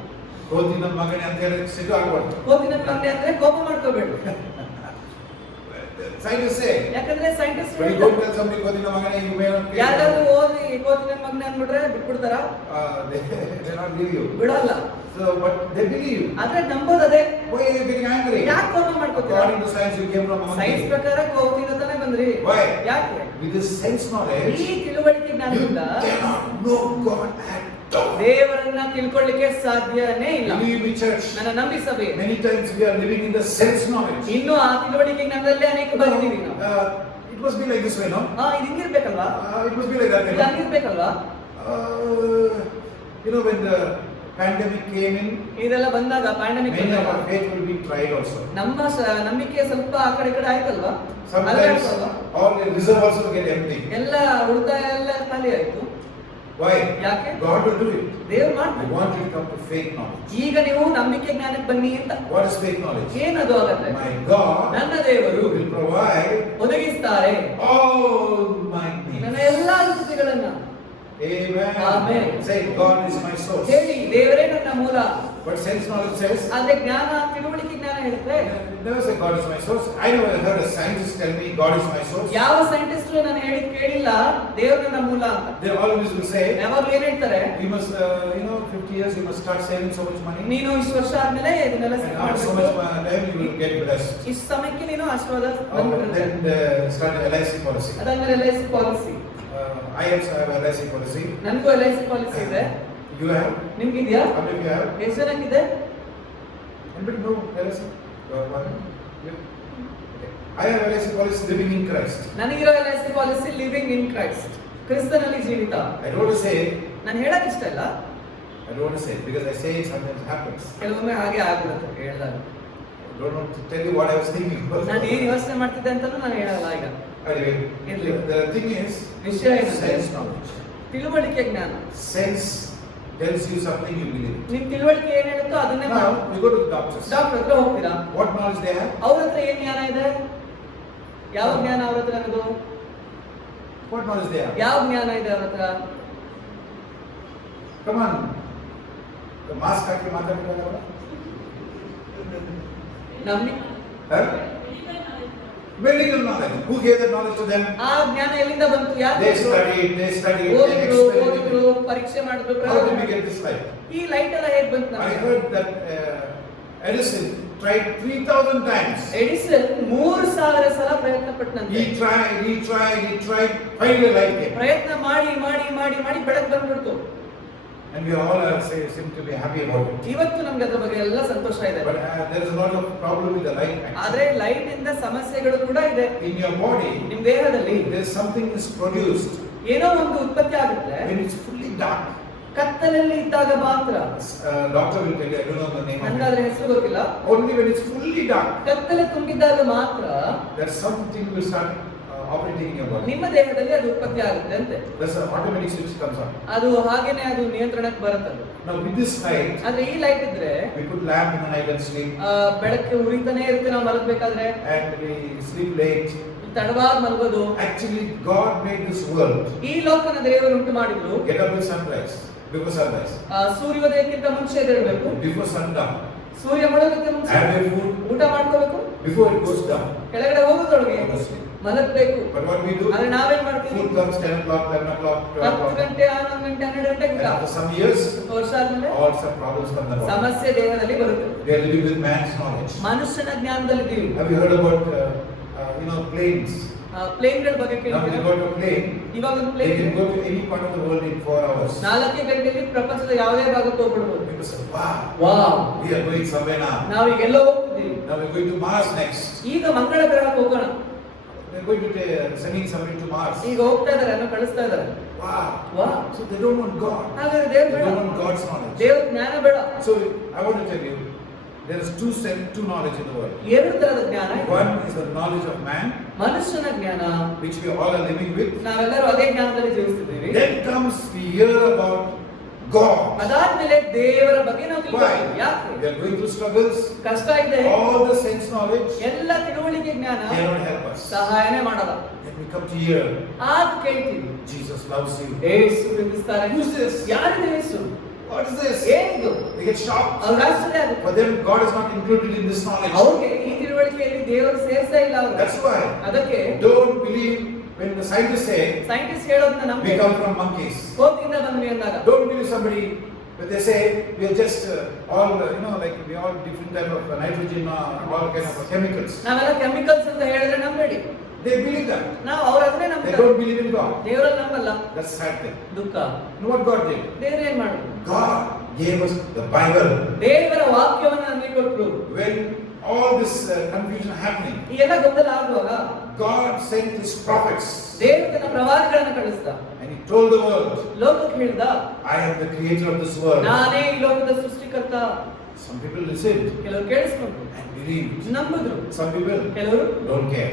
ಕೋತಿನ ಮಗನೇ ಅಂತ ಹೇಳಿ ಸಿಟ್ಟು ಆಗ್ಬಾರ್ದು. ಕೋತಿನ ಮಗನೆ ಅಂದ್ರೆ ಕೋಪ ಮಾಡ್ಕೋಬೇಡ. Scientists say, ಯಾಕಂದ್ರೆ scientist when you go tell somebody ಕೋತಿನ ಮಗನೇ, you may not ಯಾರಾದ್ರೂ ಓದಿ ಕೋತಿನ ಮಗನೆ ಅಂದ್ಬಿಟ್ರೆ ಬಿಟ್ಬಿಡ್ತಾರ? they not believe you. ಬಿಡಲ್ಲ. So, but they believe. ಆದ್ರೆ ನಂಬೋದು ಅದೇ. Why are you getting angry? ಯಾಕೆ ಕೋಪ ಮಾಡ್ಕೋತೀರಾ? According to science, you came from a science monkey. ಪ್ರಕಾರ ಕೋತಿನ ತಾನೇ ಬಂದ್ರಿ. Why? ಯಾಕೆ? With this sense knowledge, ಈ ತಿಳುವಳಿಕೆ you ಜ್ಞಾನದಿಂದ cannot know God at all. ದೇವರನ್ನ ತಿಳ್ಕೊಳ್ಳಿಕ್ಕೆ ಸಾಧ್ಯನೇ ಇಲ್ಲ. Believe me, church. ನನ್ನ ನಂಬಿ ಸಭೆ. Many times we are living in the sense knowledge. ಇನ್ನು ಆ ತಿಳುವಳಿಕೆ ಜ್ಞಾನದಲ್ಲೇ ಅನೇಕ ಬಂದಿದ್ದೀವಿ ನಾವು. It must be like this way, no? ಇದು ಹಿಂಗಿರ್ಬೇಕಲ್ವಾ? It must be like that way, ಇದು no? ಹಂಗಿರ್ಬೇಕಲ್ವಾ? You know, when the pandemic came in, ಇದೆಲ್ಲ ಬಂದಾಗ pandemic many of our faith will be tried also. ನಮ್ಮ ನಂಬಿಕೆ ಸ್ವಲ್ಪ ಆ ಕಡೆ ಈ ಕಡೆ ಆಯ್ತಲ್ವಾ? Sometimes ಅಲ್ಲಾಡ್ತಲ್ವಾ? all the reserve also get empty. ಎಲ್ಲ ಉಳಿತಾಯ ಎಲ್ಲ ಖಾಲಿ ಆಯ್ತು. Why? ಯಾಕೆ? God will do it. ದೇವ್ರು I ಮಾಡ್ತಾರೆ. want you to come to faith knowledge. ಈಗ ನೀವು ನಂಬಿಕೆ ಜ್ಞಾನಕ್ಕೆ ಬನ್ನಿ ಅಂತ. What is faith knowledge? ಏನದು ಹಾಗಾದ್ರೆ? My God ನನ್ನ ದೇವರು will provide ಒದಗಿಸ್ತಾರೆ all my ನನ್ನ needs. ಎಲ್ಲಾ ಅಗತ್ಯಗಳನ್ನ. Amen. Amen. Say, God is my source. ಹೇಳಿ ದೇವರೇ ನನ್ನ ಮೂಲ. But sense knowledge says, ಆದ್ರೆ ಜ್ಞಾನ ತಿಳುವಳಿಕೆ ಜ್ಞಾನ ಹೇಳುತ್ತೆ never say God is my source. I never heard a scientist tell me God is my source. ಯಾವ ಸೈಂಟಿಸ್ಟ್ ನಾನು ಹೇಳಿದ್ ಕೇಳಿಲ್ಲ ದೇವರು ನನ್ನ ಮೂಲ ಅಂತ. They always will say, ಯಾವಾಗ್ಲೂ ಏನ್ ಹೇಳ್ತಾರೆ? you must, 50 years, you must start saving so much money. ನೀನು ಇಷ್ಟು ವರ್ಷ ಆದ್ಮೇಲೆ ಇದನ್ನೆಲ್ಲ And set after so ಮಾಡ್ಬೇಕು. much time, you will get blessed. ಇಷ್ಟು ಸಮಯಕ್ಕೆ ನೀನು ಆಶೀರ್ವಾದ Then ಬಂದ್ಬಿಡುತ್ತೆ. start LIC policy. ಅದಾದ್ಮೇಲೆ LIC policy. I also have LIC policy. ನನಗೂ LIC ಪಾಲಿಸಿ ಇದೆ. You have? ನಿಮ್ಗಿದ್ಯಾ? How many of you have? ಎಷ್ಟು ಜನಕ್ಕಿದೆ? Anybody know LIC? One? Yeah. Okay. I have LIC policy living in Christ. ನನಗಿರೋ LIC policy living in Christ, ಕ್ರಿಸ್ತನಲ್ಲಿ ಜೀವಿತ. I don't want to say. ನಾನು ಹೇಳಕ್ ಇಷ್ಟ ಇಲ್ಲ. I don't want to say because I say it sometimes happens. ಕೆಲವೊಮ್ಮೆ ಹಾಗೆ ಆಗ್ಬಿಡುತ್ತೆ ಹೇಳಿದಾಗ. I don't want to tell you what I was thinking. ನಾನು ಏನು ಯೋಚನೆ ಮಾಡ್ತಿದ್ದೆ ಅಂತಾನೂ ನಾನು ಹೇಳಲ್ಲ ಈಗ. Anyway, the thing is, ವಿಷಯ sense knowledge. ತಿಳುವಳಿಕೆ ಜ್ಞಾನ. Sense tells you something, you believe. ನಿಮ್ ತಿಳುವಳಿಕೆ ಏನ್ ಹೇಳುತ್ತೋ ಅದನ್ನೇ Now you go to the doctors. Doctor ಹತ್ರ ಹೋಗ್ತೀರಾ. What knowledge they have? ಅವ್ರ ಹತ್ರ ಏನ್ ಜ್ಞಾನ ಇದೆ? ಯಾವ ಜ್ಞಾನ ಅವ್ರ ಹತ್ರ ಇರೋದು? What knowledge they have? ಯಾವ ಜ್ಞಾನ ಇದೆ ಅವ್ರ ಹತ್ರ? Come on. The mask ಹಾಕಿ ಮಾತಾಡ್ತಿದ್ದಾರಲ್ಲ? ನಮ್ಗೆ Medical knowledge. Who gave that knowledge to them? ಆ ಜ್ಞಾನ ಎಲ್ಲಿಂದ ಬಂತು? ಯಾರು They studied, they ಓದಿದ್ರು, ಪರೀಕ್ಷೆ ಮಾಡಿದ್ರು, How did we get this light? ಈ ಲೈಟ್ ಎಲ್ಲ ಹೇಗ್ ಬಂತು I ನಮಗೆ? heard that Edison tried 3,000 times. Edison 3000 ಸಲ ಪ್ರಯತ್ನ ಪಟ್ಟನಂತೆ. He tried, finally light came. ಪ್ರಯತ್ನ ಮಾಡಿ ಬೆಳಕು ಬಂದ್ಬಿಡ್ತು. And we all seem to be happy about it. ಇವತ್ತು ನಮ್ಗೆ ಅದ್ರ ಬಗ್ಗೆ ಎಲ್ಲ ಸಂತೋಷ ಇದೆ. But there is a lot of problem with the light. ಆದ್ರೆ ಲೈಟ್ ಇಂದ ಸಮಸ್ಯೆಗಳು ಕೂಡ ಇದೆ. In your body, ನಿಮ್ ದೇಹದಲ್ಲಿ there is something is produced ಏನೋ ಒಂದು ಉತ್ಪತ್ತಿ ಆಗುತ್ತೆ when it's fully dark. ಕತ್ತಲಲ್ಲಿ ಇದ್ದಾಗ ಮಾತ್ರ. Doctor will tell you, I don't know the name of ನನಗೆ it. ಅದ್ರ ಹೆಸರು ಗೊತ್ತಿಲ್ಲ. Only when it's fully dark, ಕತ್ತಲೆ ತುಂಬಿದಾಗ ಮಾತ್ರ there's something will start operating in your body. ನಿಮ್ಮ ದೇಹದಲ್ಲಿ ಅದು ಉತ್ಪತ್ತಿ ಆಗುತ್ತೆ ಅಂತೆ. There's an automatic switch comes on. ಅದು ಹಾಗೇನೆ ಅದು ನಿಯಂತ್ರಣಕ್ಕೆ ಬರುತ್ತೆ. Now with this light, ಆದ್ರೆ ಈ ಲೈಟ್ ಇದ್ರೆ we put lamp in the night and sleep. ಬೆಳಕ್ಕೆ ಉರಿತಾನೆ ಇರುತ್ತೆ ನಾವು ಮಲಗಬೇಕಾದ್ರೆ. And we sleep late. ತಡವಾಗಿ ಮಲಗೋದು. Actually, God made this world. ಈ ಲೋಕನ ದೇವರು ಉಂಟು ಮಾಡಿದ್ರು. Get up with sunrise, before sunrise. ಸೂರ್ಯೋದಯಕ್ಕಿಂತ ಮುಂಚೆ ಎದ್ದೇಳಬೇಕು. Before sundown. ಸೂರ್ಯ ಮುಳುಗೋದಕ್ಕೆ ಮುಂಚೆ Have your food. ಊಟ ಮಾಡ್ಕೋಬೇಕು. Before it goes down. ಕೆಳಗಡೆ ಹೋಗೋದೊಳಗೆ ಮಲಗಬೇಕು. But what we do? ಆದ್ರೆ ನಾವೇನ್ ಮಾಡ್ತೀವಿ? Food comes 10 o'clock, 11 o'clock, 12 10 o'clock. ಗಂಟೆ 11 ಗಂಟೆ 12 ಗಂಟೆಗೆ And after some years, ವರ್ಷ ಆದ್ಮೇಲೆ all some problems come about. ಸಮಸ್ಯೆ ದೇಹದಲ್ಲಿ ಬರುತ್ತೆ. We are living with man's knowledge. ಮನುಷ್ಯನ ಜ್ಞಾನದಲ್ಲಿ ಇದ್ದೀವಿ. Have you heard about planes? ಪ್ಲೇನ್ಗಳ ಬಗ್ಗೆ Now they ಕೇಳಿದ್ದೀರಾ? got a plane. ಇವಾಗ ಒಂದು They plane can go to any part of the world in 4 hours. 4 ಗಂಟೆಯಲ್ಲಿ ಪ್ರಪಂಚದ ಯಾವುದೇ ಭಾಗಕ್ಕೆ ಹೋಗ್ಬಿಡ್ಬೋದು. People say, wow, wow, we are going somewhere now. ನಾವು ಈಗ ಎಲ್ಲೋ ಹೋಗ್ತಿದ್ದೀವಿ. Now we are going to Mars next. ಈಗ ಮಂಗಳ ಗ್ರಹಕ್ಕೆ ಹೋಗೋಣ. They are going to sending somebody to Mars. ಈಗ ಹೋಗ್ತಾ ಇದಾರೆ, ಅನ್ನು ಕಳಿಸ್ತಾ ಇದಾರೆ. Wow. ವಾಹ್, So they don't want God. ಹಾಗಾದ್ರೆ They ದೇವ್ರು ಬೇಡ, don't want God's knowledge. ದೇವ್ರ ಜ್ಞಾನ ಬೇಡ. So I want to tell you, there is two knowledge in the world. ಎರಡು ತರದ ಜ್ಞಾನ ಇದೆ. One is the knowledge of man, ಮನುಷ್ಯನ ಜ್ಞಾನ, which we all are living with. ನಾವೆಲ್ಲರೂ ಅದೇ ಜ್ಞಾನದಲ್ಲಿ ಜೀವಿಸ್ತಿದ್ದೀವಿ. Then comes we hear about God. ಅದಾದ್ಮೇಲೆ ದೇವರ ಬಗ್ಗೆ ನಾವು Why? ತಿಳ್ಕೊಳ್ತೀವಿ. ಯಾಕೆ? We are going through struggles. ಕಷ್ಟ ಇದೆ. All the sense knowledge ಎಲ್ಲ ತಿಳುವಳಿಕೆ ಜ್ಞಾನ cannot help us. ಸಹಾಯನೇ ಮಾಡಲ್ಲ. Then we come to hear ಆಗ ಕೇಳ್ತೀವಿ, Jesus loves you. ಯೇಸು ಪ್ರೀತಿಸ್ತಾರೆ. Who's this? ಯಾರಿದು ಯೇಸು? What is this? ಏನಿದು? They get shocked. ಅವ್ರಿಗೆ ಆಶ್ಚರ್ಯ ಆಗುತ್ತೆ. For them, God is not included in this knowledge. ಅವ್ರಿಗೆ ಈ ತಿಳುವಳಿಕೆಯಲ್ಲಿ ದೇವರು ಸೇರಿಸೇ ಇಲ್ಲ ಅವರು. That's why. ಅದಕ್ಕೆ Don't believe when the scientists say scientist ಹೇಳೋದನ್ನ we ನಂಬಿ come from monkeys. ಕೋತಿಯಿಂದ ಬಂದ್ವಿ ಅಂದಾಗ. Don't believe somebody when they say we are just all like we all different type of nitrogen or all kind of chemicals. ನಾವೆಲ್ಲ ಕೆಮಿಕಲ್ಸ್ ಅಂತ ಹೇಳಿದ್ರೆ ನಂಬೇಡಿ. They believe that. ನಾವು ಅವರನ್ನೇ They ನಂಬ್ತಾರೆ. don't believe in God. ದೇವರಲ್ಲಿ ನಂಬಲ್ಲ. That's sad thing. ದುಃಖ. You know what God did? ದೇವರು ಏನ್ ಮಾಡಿದ್ರು? God gave us the Bible. ದೇವರ ವಾಕ್ಯವನ್ನು ನಮಗೆ ಕೊಟ್ಟರು. When all this confusion happening, ಈ ಎಲ್ಲ ಗೊಂದಲ ಆಗುವಾಗ God sent His prophets ದೇವರು ತನ್ನ ಪ್ರವಾದಿಗಳನ್ನು ಕಳಿಸಿದ. and He told the world, ಲೋಕಕ್ಕೆ ಹೇಳಿದ, I am the creator of this world. ನಾನೇ ಈ ಲೋಕದ ಸೃಷ್ಟಿಕರ್ತ. Some people listened ಕೆಲವರು ಕೇಳಿಸ್ಕೊಂಡ್ರು, and believed. ನಂಬಿದ್ರು. Some people ಕೆಲವರು don't care.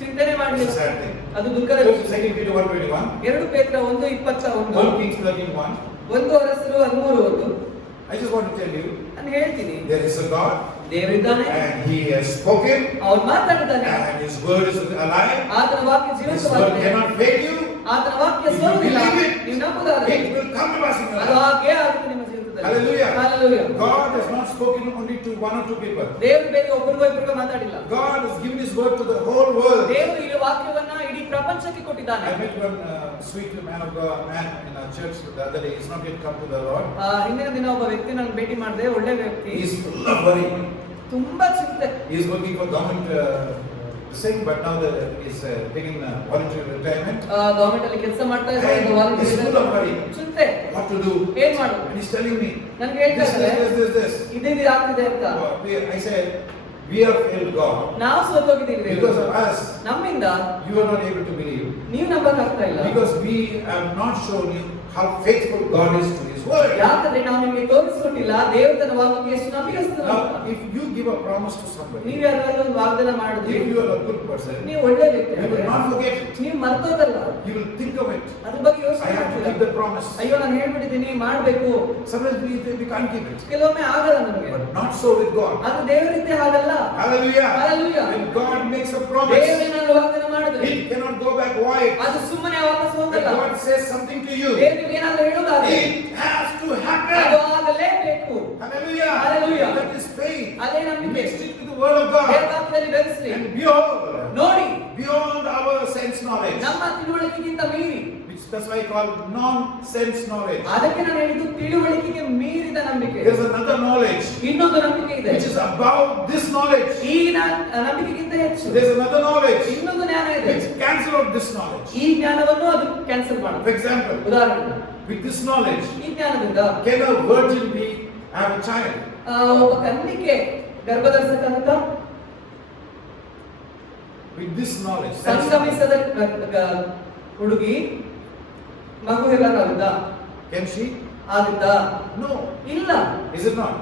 ಚಿಂತನೆ It's a ಮಾಡಲಿಲ್ಲ. sad thing. ಅದು ದುಃಖದ Go to ವಿಷಯ. 2 Peter 1:21. 2 ಪೇತ್ರ 1:21, 1 Kings 13:1. 1 ಅರಸರು 13:1. I just want to tell you, ನಾನು ಹೇಳ್ತೀನಿ, there is a God ದೇವರಿದ್ದಾನೆ, and He has spoken ಅವ್ರು ಮಾತಾಡಿದ್ದಾನೆ, and His word is alive. ಆತನ ವಾಕ್ಯ His word ಜೀವಂತವಾಗಿದೆ. cannot fail you. ಆತನ ವಾಕ್ಯ If you ಸೋಲುವುದಿಲ್ಲ. believe it, ನೀವು ನಂಬುದಾದ್ರೆ it will come to pass in your ಅದು life. ಹಾಗೆ ಆಗುತ್ತೆ ನಿಮ್ಮ ಜೀವಿತದಲ್ಲಿ. Hallelujah. Hallelujah. God has not spoken only to one or two people. ದೇವರು ಬೇರೆ ಒಬ್ಬರಿಗೋ ಇಬ್ಬರಿಗೋ ಮಾತಾಡಿಲ್ಲ. God has given His word to the whole world. ದೇವರು ಈ ವಾಕ್ಯವನ್ನ ಇಡೀ ಪ್ರಪಂಚಕ್ಕೆ ಕೊಟ್ಟಿದ್ದಾನೆ. I met one sweet man of God, man in our church the other day. He's not yet come to the Lord. ಹಿಂದಿನ ದಿನ ಒಬ್ಬ ವ್ಯಕ್ತಿ ನಾನು ಭೇಟಿ ಮಾಡಿದೆ, ಒಳ್ಳೆ ವ್ಯಕ್ತಿ. He's full of worry. ತುಂಬಾ ಚಿಂತೆ. He is working for government thing, but now he's taking voluntary retirement. Government ಅಲ್ಲಿ ಕೆಲಸ ಮಾಡ್ತಾ ಇದ್ದಾರೆ. He's full of worry. ಚಿಂತೆ. What to do? ಏನ್ ಮಾಡೋದು? And he's telling me, ನನಗೆ ಹೇಳ್ತಾ ಇದ್ದಾರೆ, this. ಇದೇ ಆಗ್ತಿದೆ ಅಂತ. I said, we have failed God. ನಾವು ಸೋತೋಗಿದ್ದೀವಿ Because of us, ನಮ್ಮಿಂದ you are not able to believe. ನೀವು ನಂಬಕ್ ಆಗ್ತಾ ಇಲ್ಲ. Because we have not shown you how faithful God is to His word. ಯಾಕಂದ್ರೆ ನಾವು ನಿಮಗೆ ತೋರಿಸ್ಕೊಟ್ಟಿಲ್ಲ ದೇವರು ತನ್ನ ವಾಕ್ಯಕ್ಕೆ ಎಷ್ಟು ನಂಬಿಕಸ್ಥನು. Now, if you give a promise to somebody, ನೀವು ಯಾರಾದ್ರೂ ಒಂದು ವಾಗ್ದಾನ ಮಾಡಿದ್ರೆ, if you are a good person, ನೀವು ಒಳ್ಳೆ ವ್ಯಕ್ತಿ you will not forget it. ನೀವು ಮರ್ತೋದಲ್ಲ, You will think of it. ಅದ್ರ ಬಗ್ಗೆ I ಯೋಚನೆ have to ಮಾಡ್ತೀರಾ? keep the promise. ಅಯ್ಯೋ ನಾನು ಹೇಳ್ಬಿಟ್ಟಿದ್ದೀನಿ ಮಾಡ್ಬೇಕು. Sometimes we can't keep it. ಕೆಲವೊಮ್ಮೆ ಆಗಲ್ಲ ನಮಗೆ. But not so with God. ಅದು ದೇವರಿದ್ದೆ ಹಾಗಲ್ಲ. Hallelujah. Hallelujah. When God makes a promise, ದೇವರೇನಾದ್ರು ವಾಗ್ದಾನ ಮಾಡಿದ್ರೆ He cannot go back void. ಅದು ಸುಮ್ಮನೆ ವಾಪಸ್ When ಹೋಗಲ್ಲ. God says something to you, ದೇವರು ಏನಾದ್ರು ಹೇಳೋದಾದ್ರೆ it has to ಅದು happen. ಆಗಲೇಬೇಕು. Hallelujah. Hallelujah. That is faith. ಅದೇ ನಂಬಿಕೆ. Mixed it with the word of God. ದೇವವಾಕ್ಯದಲ್ಲಿ ಬೆರೆಸ್ರಿ. And behold, ನೋಡಿ, beyond our sense knowledge, ನಮ್ಮ ತಿಳುವಳಿಕೆಗಿಂತ ಮೀರಿ, which that's why I call non-sense knowledge. ಅದಕ್ಕೆ ನಾನು ಹೇಳಿದ್ದು ತಿಳುವಳಿಕೆಗೆ ಮೀರಿದ ನಂಬಿಕೆ. There's another knowledge ಇನ್ನೊಂದು ನಂಬಿಕೆ ಇದೆ, which is above this knowledge. ಈ ನಂಬಿಕೆಗಿಂತ ಹೆಚ್ಚು. There's another knowledge ಇನ್ನೊಂದು ಜ್ಞಾನ ಇದೆ, which cancel out this knowledge. ಈ ಜ್ಞಾನವನ್ನು ಅದು ಕ್ಯಾನ್ಸಲ್ For ಮಾಡುತ್ತೆ. example, ಉದಾಹರಣೆ, with this knowledge, ಈ ಜ್ಞಾನದಿಂದ can a virgin have a child? ಒಬ್ಬ ಕನ್ನಿಕೆ ಗರ್ಭಧರಿಸತಕ್ಕಂತ With this knowledge, ಸಂಗಮಿಸದ ಹುಡುಗಿ ಮಗು ಹೇಳಕ್ಕಾಗುತ್ತಾ? can she? ಆಗುತ್ತಾ? No. ಇಲ್ಲ. Is it not?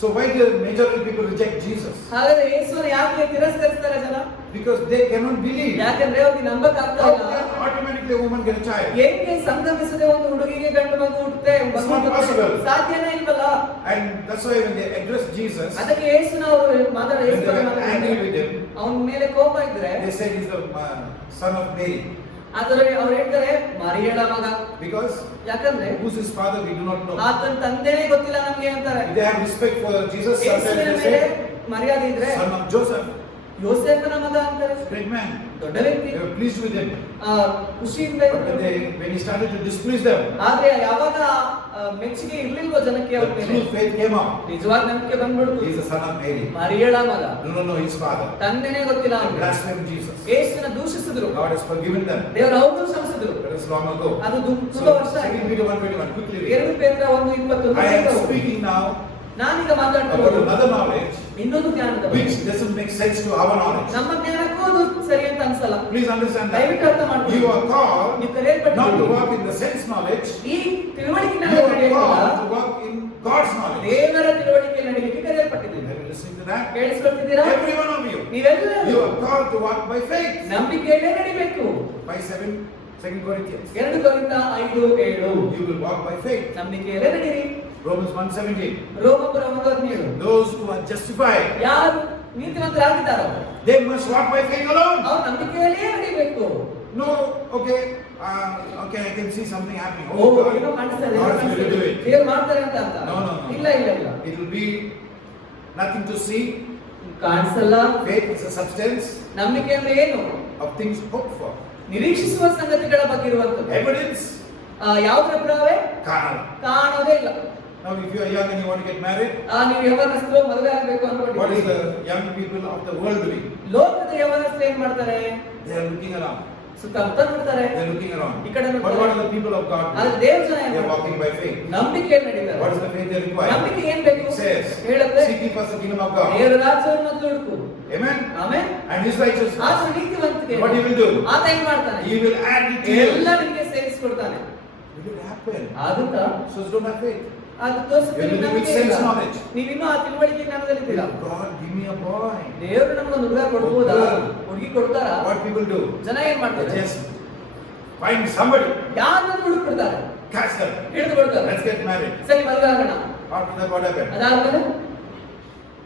So why do majority people reject Jesus? ಹಾಗಾದ್ರೆ ಯೇಸುವನ್ನು ಯಾಕೆ ತಿರಸ್ಕರಿಸ್ತಾರೆ ಜನ? Because they cannot believe. ಯಾಕಂದ್ರೆ ಅವ್ರಿಗೆ ನಂಬಕ್ ಆಗ್ತಾ How ಇಲ್ಲ. can automatically a woman get a child? ಹೆಂಗೆ ಸಂಗಮಿಸದೆ ಒಂದು ಹುಡುಗಿಗೆ ಗಂಡು ಮಗು ಹುಟ್ಟುತ್ತೆ? It's not possible. ಸಾಧ್ಯನೇ ಇಲ್ವಲ್ಲ. And that's why when they address Jesus, ಅದಕ್ಕೆ ಯೇಸುನ ಅವರು when they were angry with him, ಅವನ ಮೇಲೆ ಕೋಪ ಇದ್ರೆ they said he's the son of Mary. ಆದರೆ ಅವ್ರು ಹೇಳ್ತಾರೆ ಮರಿಯಳ ಮಗ. Because ಯಾಕಂದ್ರೆ who's his father we do not know. ಆತನ ತಂದೆನೇ ಗೊತ್ತಿಲ್ಲ ನಮ್ಗೆ ಅಂತಾರೆ. If they have respect for Jesus, sometimes ಯೇಸುವಿನ they ಮೇಲೆ say ಮರ್ಯಾದೆ ಇದ್ರೆ son of Joseph, ಯೋಸೇಫನ ಮಗ ಅಂತಾರೆ. great man. ದೊಡ್ಡ ವ್ಯಕ್ತಿ. They were pleased with him. ಖುಷಿಯಿಂದ But when he started to displease them, ಆದ್ರೆ ಯಾವಾಗ ಮೆಚ್ಚುಗೆ ಇರ್ಲಿಲ್ವೋ ಜನಕ್ಕೆ ಅವ್ರ the ಮೇಲೆ true faith came out. ನಿಜವಾದ ನಂಬಿಕೆ ಬಂದ್ಬಿಡ್ತು. He is the son of Mary. ಮರಿಯಳ ಮಗ, Do not know his father. ತಂದೆನೇ ಗೊತ್ತಿಲ್ಲ They ಅವ್ರಿಗೆ. blasphemed Jesus. ಯೇಸುವಿನ ದೂಷಿಸಿದ್ರು. God has forgiven them. ದೇವರು ಅವ್ರನ್ನೂ ಕ್ಷಮಿಸಿದ್ರು. That is long ago. ಅದು ತುಂಬಾ So, ವರ್ಷ 2 ಆಗಿದೆ. Peter 1:21, quickly read. 2 ಪೇತ್ರ 1:21. I am speaking now ನಾನೀಗ about ಮಾತಾಡ್ತಿರೋದು another knowledge ಇನ್ನೊಂದು ಜ್ಞಾನದ ಬಗ್ಗೆ. which doesn't make sense to our knowledge. ನಮ್ಮ ಜ್ಞಾನಕ್ಕೂ ಅದು ಸರಿ ಅಂತ ಅನ್ಸಲ್ಲ. Please understand ದಯವಿಟ್ಟು that. ಅರ್ಥ ಮಾಡ್ಕೊಳ್ಳಿ. You are called ನೀವು not to ಕರೆಯಲ್ಪಟ್ಟಿದ್ದೀರಿ. walk in the sense knowledge. ಈ ತಿಳುವಳಿಕೆ You are ನಡೆಯಲ್ಲ, called to walk in God's knowledge. ದೇವರ ತಿಳುವಳಿಕೆ ನಡೆಯಲಿಕ್ಕೆ ಕರೆಯಲ್ಪಟ್ಟಿದ್ದೀರಿ. Are you listening to that? ಕೇಳಿಸ್ಕೊಳ್ತಿದ್ದೀರಾ? Every one of you. ನೀವೆಲ್ಲರೂ You are called to walk by faith. ನಂಬಿಕೆಯಲ್ಲೇ ನಡಿಬೇಕು. By 2 Corinthians. 2 ಕೊರಿಂಥ 5:7. You will walk by faith. ನಂಬಿಕೆಯಲ್ಲೇ ನಡೀರಿ. Romans 1:17. ರೋಮಪುರ 1:17. Those who are justified, ಯಾರು ನೀತಿವಂತರಾಗಿದ್ದಾರೋ they must walk by faith alone. ಅವ್ರು ನಂಬಿಕೆಯಲ್ಲೇ ನಡಿಬೇಕು. No, okay, okay, I can see something happening. ಓ Oh, ಏನೋ ಕಾಣಿಸ್ತದೆ, God is going to do it. ದೇವ್ರು ಮಾಡ್ತಾರೆ ಅಂತ ಅಂತ. No, no, no. ಇಲ್ಲ ಇಲ್ಲ ಇಲ್ಲ. It will be nothing to see. ಕಾಣಿಸಲ್ಲ. Faith is a substance ನಂಬಿಕೆ ಅಂದ್ರೆ ಏನು? of things hoped for. ನಿರೀಕ್ಷಿಸುವ ಸಂಗತಿಗಳ ಬಗ್ಗೆ ಇರುವಂತದ್ದು. Evidence, ಯಾವುದರ ಪುರಾವೆ? carnal. ಕಾಣೋದೇ ಇಲ್ಲ. Now, if you are young and you want to get married, ನೀವು ಯವನಸ್ಥರು ಮದುವೆ ಆಗಬೇಕು what is ಅನ್ಕೊಂಡಿದ್ದೀರಿ. the young people of the world doing? ಲೋಕದ ಯವನಸ್ಥರು ಏನ್ ಮಾಡ್ತಾರೆ? They are looking around. ಸುತ್ತಮುತ್ತ ನೋಡ್ತಾರೆ. They are looking around. ಈ ಕಡೆ But ನೋಡ್ತಾರೆ. what are the people of God ಆದ್ರೆ doing? ದೇವ್ರ ಜನ They ಏನ್ are ಮಾಡ್ತಾರೆ? walking by faith. ನಂಬಿಕೆಯಲ್ಲಿ ನಡೀತಾರೆ. What is the faith they require? ನಂಬಿಕೆ ಏನ್ ಬೇಕು? It says, ಹೇಳುತ್ತೆ, seek ye first the kingdom of God. ದೇವರ ರಾಜ್ಯವನ್ನು ಮೊದಲು ಹುಡುಕು. Amen. Amen. And his righteousness. ಆತನ ನೀತಿವಂತಿಕೆ. What he will do? ಆತ ಏನ್ ಮಾಡ್ತಾನೆ? He will add it to you. ಎಲ್ಲ ನಿಮಗೆ ಸೇರಿಸಿಕೊಡ್ತಾನೆ. Will it happen? ಆಗುತ್ತಾ? So don't have faith. ಅದು ತೋರಿಸುತ್ತೆ You ನಿಮ್ಗೆ will ನಂಬಿಕೆ with sense ಇಲ್ಲ. knowledge. ನೀವಿನ್ನೂ ಆ ತಿಳುವಳಿಕೆ ಜ್ಞಾನದಲ್ಲಿದ್ದೀರಾ? God, give me a boy. ದೇವರು ನಮಗೊಂದು ಹುಡುಗ ಕೊಡ್ಬೋದಾ? girl. ಹುಡುಗಿ ಕೊಡ್ತಾರಾ? What people do? ಜನ ಏನ್ They ಮಾಡ್ತಾರೆ? just find somebody, ಯಾರನ್ನಾದ್ರೂ ಹುಡುಕ್ಬಿಡ್ತಾರೆ, catch them. ಹಿಡಿದು ಬಿಡ್ತಾರೆ. Let's get married. ಸರಿ ಮದುವೆ ಆಗೋಣ. After that, what happened? ಅದಾದ್ಮೇಲೆ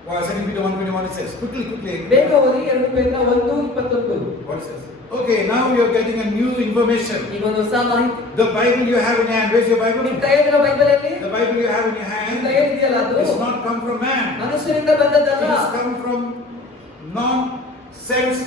2 Peter 1:21 it says, quickly. ಬೇಗ ಓದಿ 2 ಪೇತ್ರ 1:21. What it says? Okay, now you are getting a new information. ಈಗ ಒಂದು ಹೊಸ ಮಾಹಿತಿ. The Bible you have in your hand. Where's your Bible? ನಿಮ್ಮ ಕೈಯಲ್ಲಿರೋ ಬೈಬಲ್ ಅಲ್ಲಿ The Bible you have in your ನಿಮ್ಮ hand ಕೈಯಲ್ಲಿ ಇದೆಯಲ್ಲ ಅದು does not come from man. ಮನುಷ್ಯರಿಂದ It ಬಂದದ್ದಲ್ಲ. has come from non-sense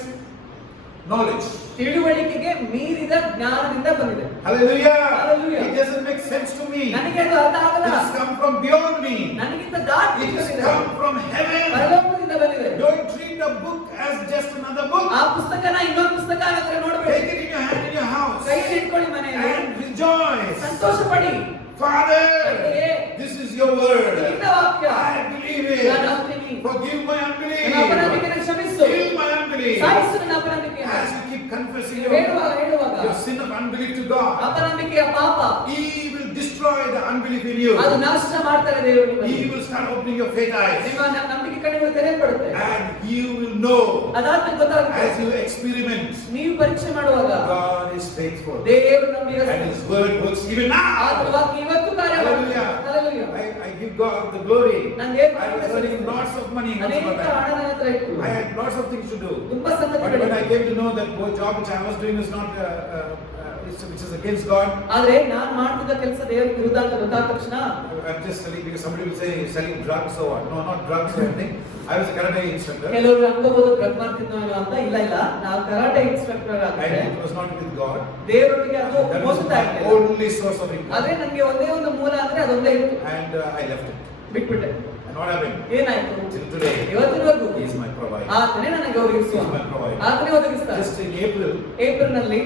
knowledge. ತಿಳುವಳಿಕೆಗೆ ಮೀರಿದ ಜ್ಞಾನದಿಂದ ಬಂದಿದೆ. Hallelujah. Hallelujah. It doesn't make sense to me. ನನಗೆ ಅದು ಅರ್ಥ It ಆಗಲ್ಲ. has come from beyond me. ನನಗಿಂತ ದಾಟಿ It has ಬಂದಿದೆ. come from heaven. ಪರಲೋಕದಿಂದ ಬಂದಿದೆ. Don't treat the book as just another book. ಆ ಪುಸ್ತಕನ ಇನ್ನೊಂದು ಪುಸ್ತಕ ಅಂತ ನೋಡಬೇಡಿ. Take it in your hand in your house ಕೈಯಲ್ಲಿ ಇಟ್ಕೊಳ್ಳಿ ಮನೆಯಲ್ಲಿ. and rejoice. ಸಂತೋಷಪಡಿ. Father, ತಂದೆಯೇ, this is your word. ನಿನ್ನ ವಾಕ್ಯ. I believe ನಾನು it. ನಂಬ್ತೀನಿ. Forgive my unbelief. ನನ್ನ ಅಪನಂಬಿಕೆಯನ್ನು ಕ್ಷಮಿಸು. Kill my unbelief. ಸಾಯಿಸು ನನ್ನ ಅಪನಂಬಿಕೆಯನ್ನು. As you keep confessing ಹೇಳುವಾಗ your sin of unbelief to God, ಅಪನಂಬಿಕೆಯ ಪಾಪ He will destroy the unbelief in you. ಅದು ನಾಶ ಮಾಡ್ತಾರೆ ದೇವರು He ನಿಮ್ಮನ್ನು. will start opening your faith eyes. ನಿಮ್ಮ ನಂಬಿಕೆ ಕಣ್ಣುಗಳು ತೆರೆಯಲ್ಪಡುತ್ತೆ. And you will know, ಅದಾದ್ಮೇಲೆ ಗೊತ್ತಾಗುತ್ತೆ. as you experiment, ನೀವು ಪರೀಕ್ಷೆ ಮಾಡುವಾಗ God is faithful. ದೇವರು ನಂಬಿಗಸ್ತ. And His word works even ಆತನ now. ವಾಕ್ಯ ಇವತ್ತು ಕಾರ್ಯ ಮಾಡುತ್ತೆ. Hallelujah. Hallelujah. I give God the glory. ನಾನು ದೇವರ I was earning lots of money once ಅನೇಕ upon a time. ಹಣ ನನ್ನ ಹತ್ರ ಇತ್ತು. I had lots of things to do. ತುಂಬಾ But when I ಸಂಗತಿಗಳಿತ್ತು. came to know that job which I was doing is not, which is against God, ಆದ್ರೆ ನಾನು ಮಾಡ್ತಿದ್ದ ಕೆಲಸ ದೇವರಿಗೆ ವಿರುದ್ಧ ಅಂತ ಗೊತ್ತಾದ ತಕ್ಷಣ I'm just telling because somebody will say he's selling drugs or what. No, not drugs or anything. I was a karate instructor. ಕೆಲವರು ಅನ್ಕೋಬಹುದು ಡ್ರಗ್ ಮಾಡ್ತಿದ್ನೋ ಅಂತ. ಇಲ್ಲ ಇಲ್ಲ, ನಾವು ಕರಾಟೆ ಇನ್ಸ್ಟ್ರಕ್ಟರ್ ಆಗಿದ್ದೆ. And it was not with God. ದೇವರೊಟ್ಟಿಗೆ ಅದು That was ಹೋಗ್ತಾ my ಇರಲಿಲ್ಲ. only source of income. ಆದ್ರೆ ನನಗೆ ಒಂದೇ ಒಂದು ಮೂಲ ಅಂದ್ರೆ ಅದೊಂದೇ ಇತ್ತು. And I left it. ಬಿಟ್ಬಿಟ್ಟೆ. And what happened? ಏನಾಯ್ತು? Till today, ಇವತ್ತಿನವರೆಗೂ He is my provider. ಆತನೇ ನನಗೆ ಒದಗಿಸುವ. He is my provider. ಆತನೇ ಒದಗಿಸ್ತಾನೆ. Just in April, ಏಪ್ರಿಲ್ ನಲ್ಲಿ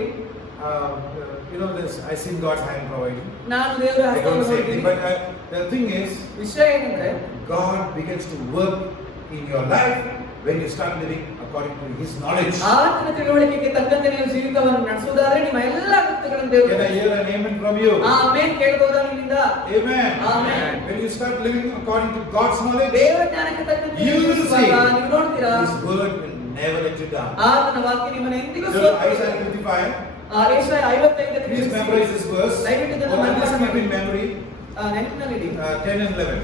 you know this, I seen God's hand providing. ನಾನು ದೇವರ I don't ಹಸ್ತವನ್ನು say anything, ನೋಡಿದ್ದೀನಿ. but the thing is, ವಿಷಯ ಏನಂದ್ರೆ God begins to work in your life when you start living according to His knowledge. ಆತನ ತಿಳುವಳಿಕೆಗೆ ತಕ್ಕಂತೆ ನೀವು ಜೀವಿತವನ್ನು ನಡೆಸುವುದಾದ್ರೆ ನಿಮ್ಮ ಎಲ್ಲ ಅಗತ್ಯಗಳನ್ನು ದೇವರು. Can I hear an amen from you? Amen ಕೇಳಬಹುದಾ ನಿಮ್ಮಿಂದ? Amen. Amen. When you start living according to God's knowledge, ದೇವರ ಜ್ಞಾನಕ್ಕೆ ತಕ್ಕಂತೆ You will see. ನೀವು ನೋಡ್ತೀರಾ His word will never let you down. ಆತನ ವಾಕ್ಯ ನಿಮ್ಮನ್ನು ಎಂದಿಗೂ So Isaiah 55, Jeshaiah 55 please memorize this verse. ದಯವಿಟ್ಟು ಇದನ್ನು Or at least ಮನಪಾಠ keep in ಮಾಡಿ. memory. ನೆನಪಿನಲ್ಲಿಡಿ. 10 and 11.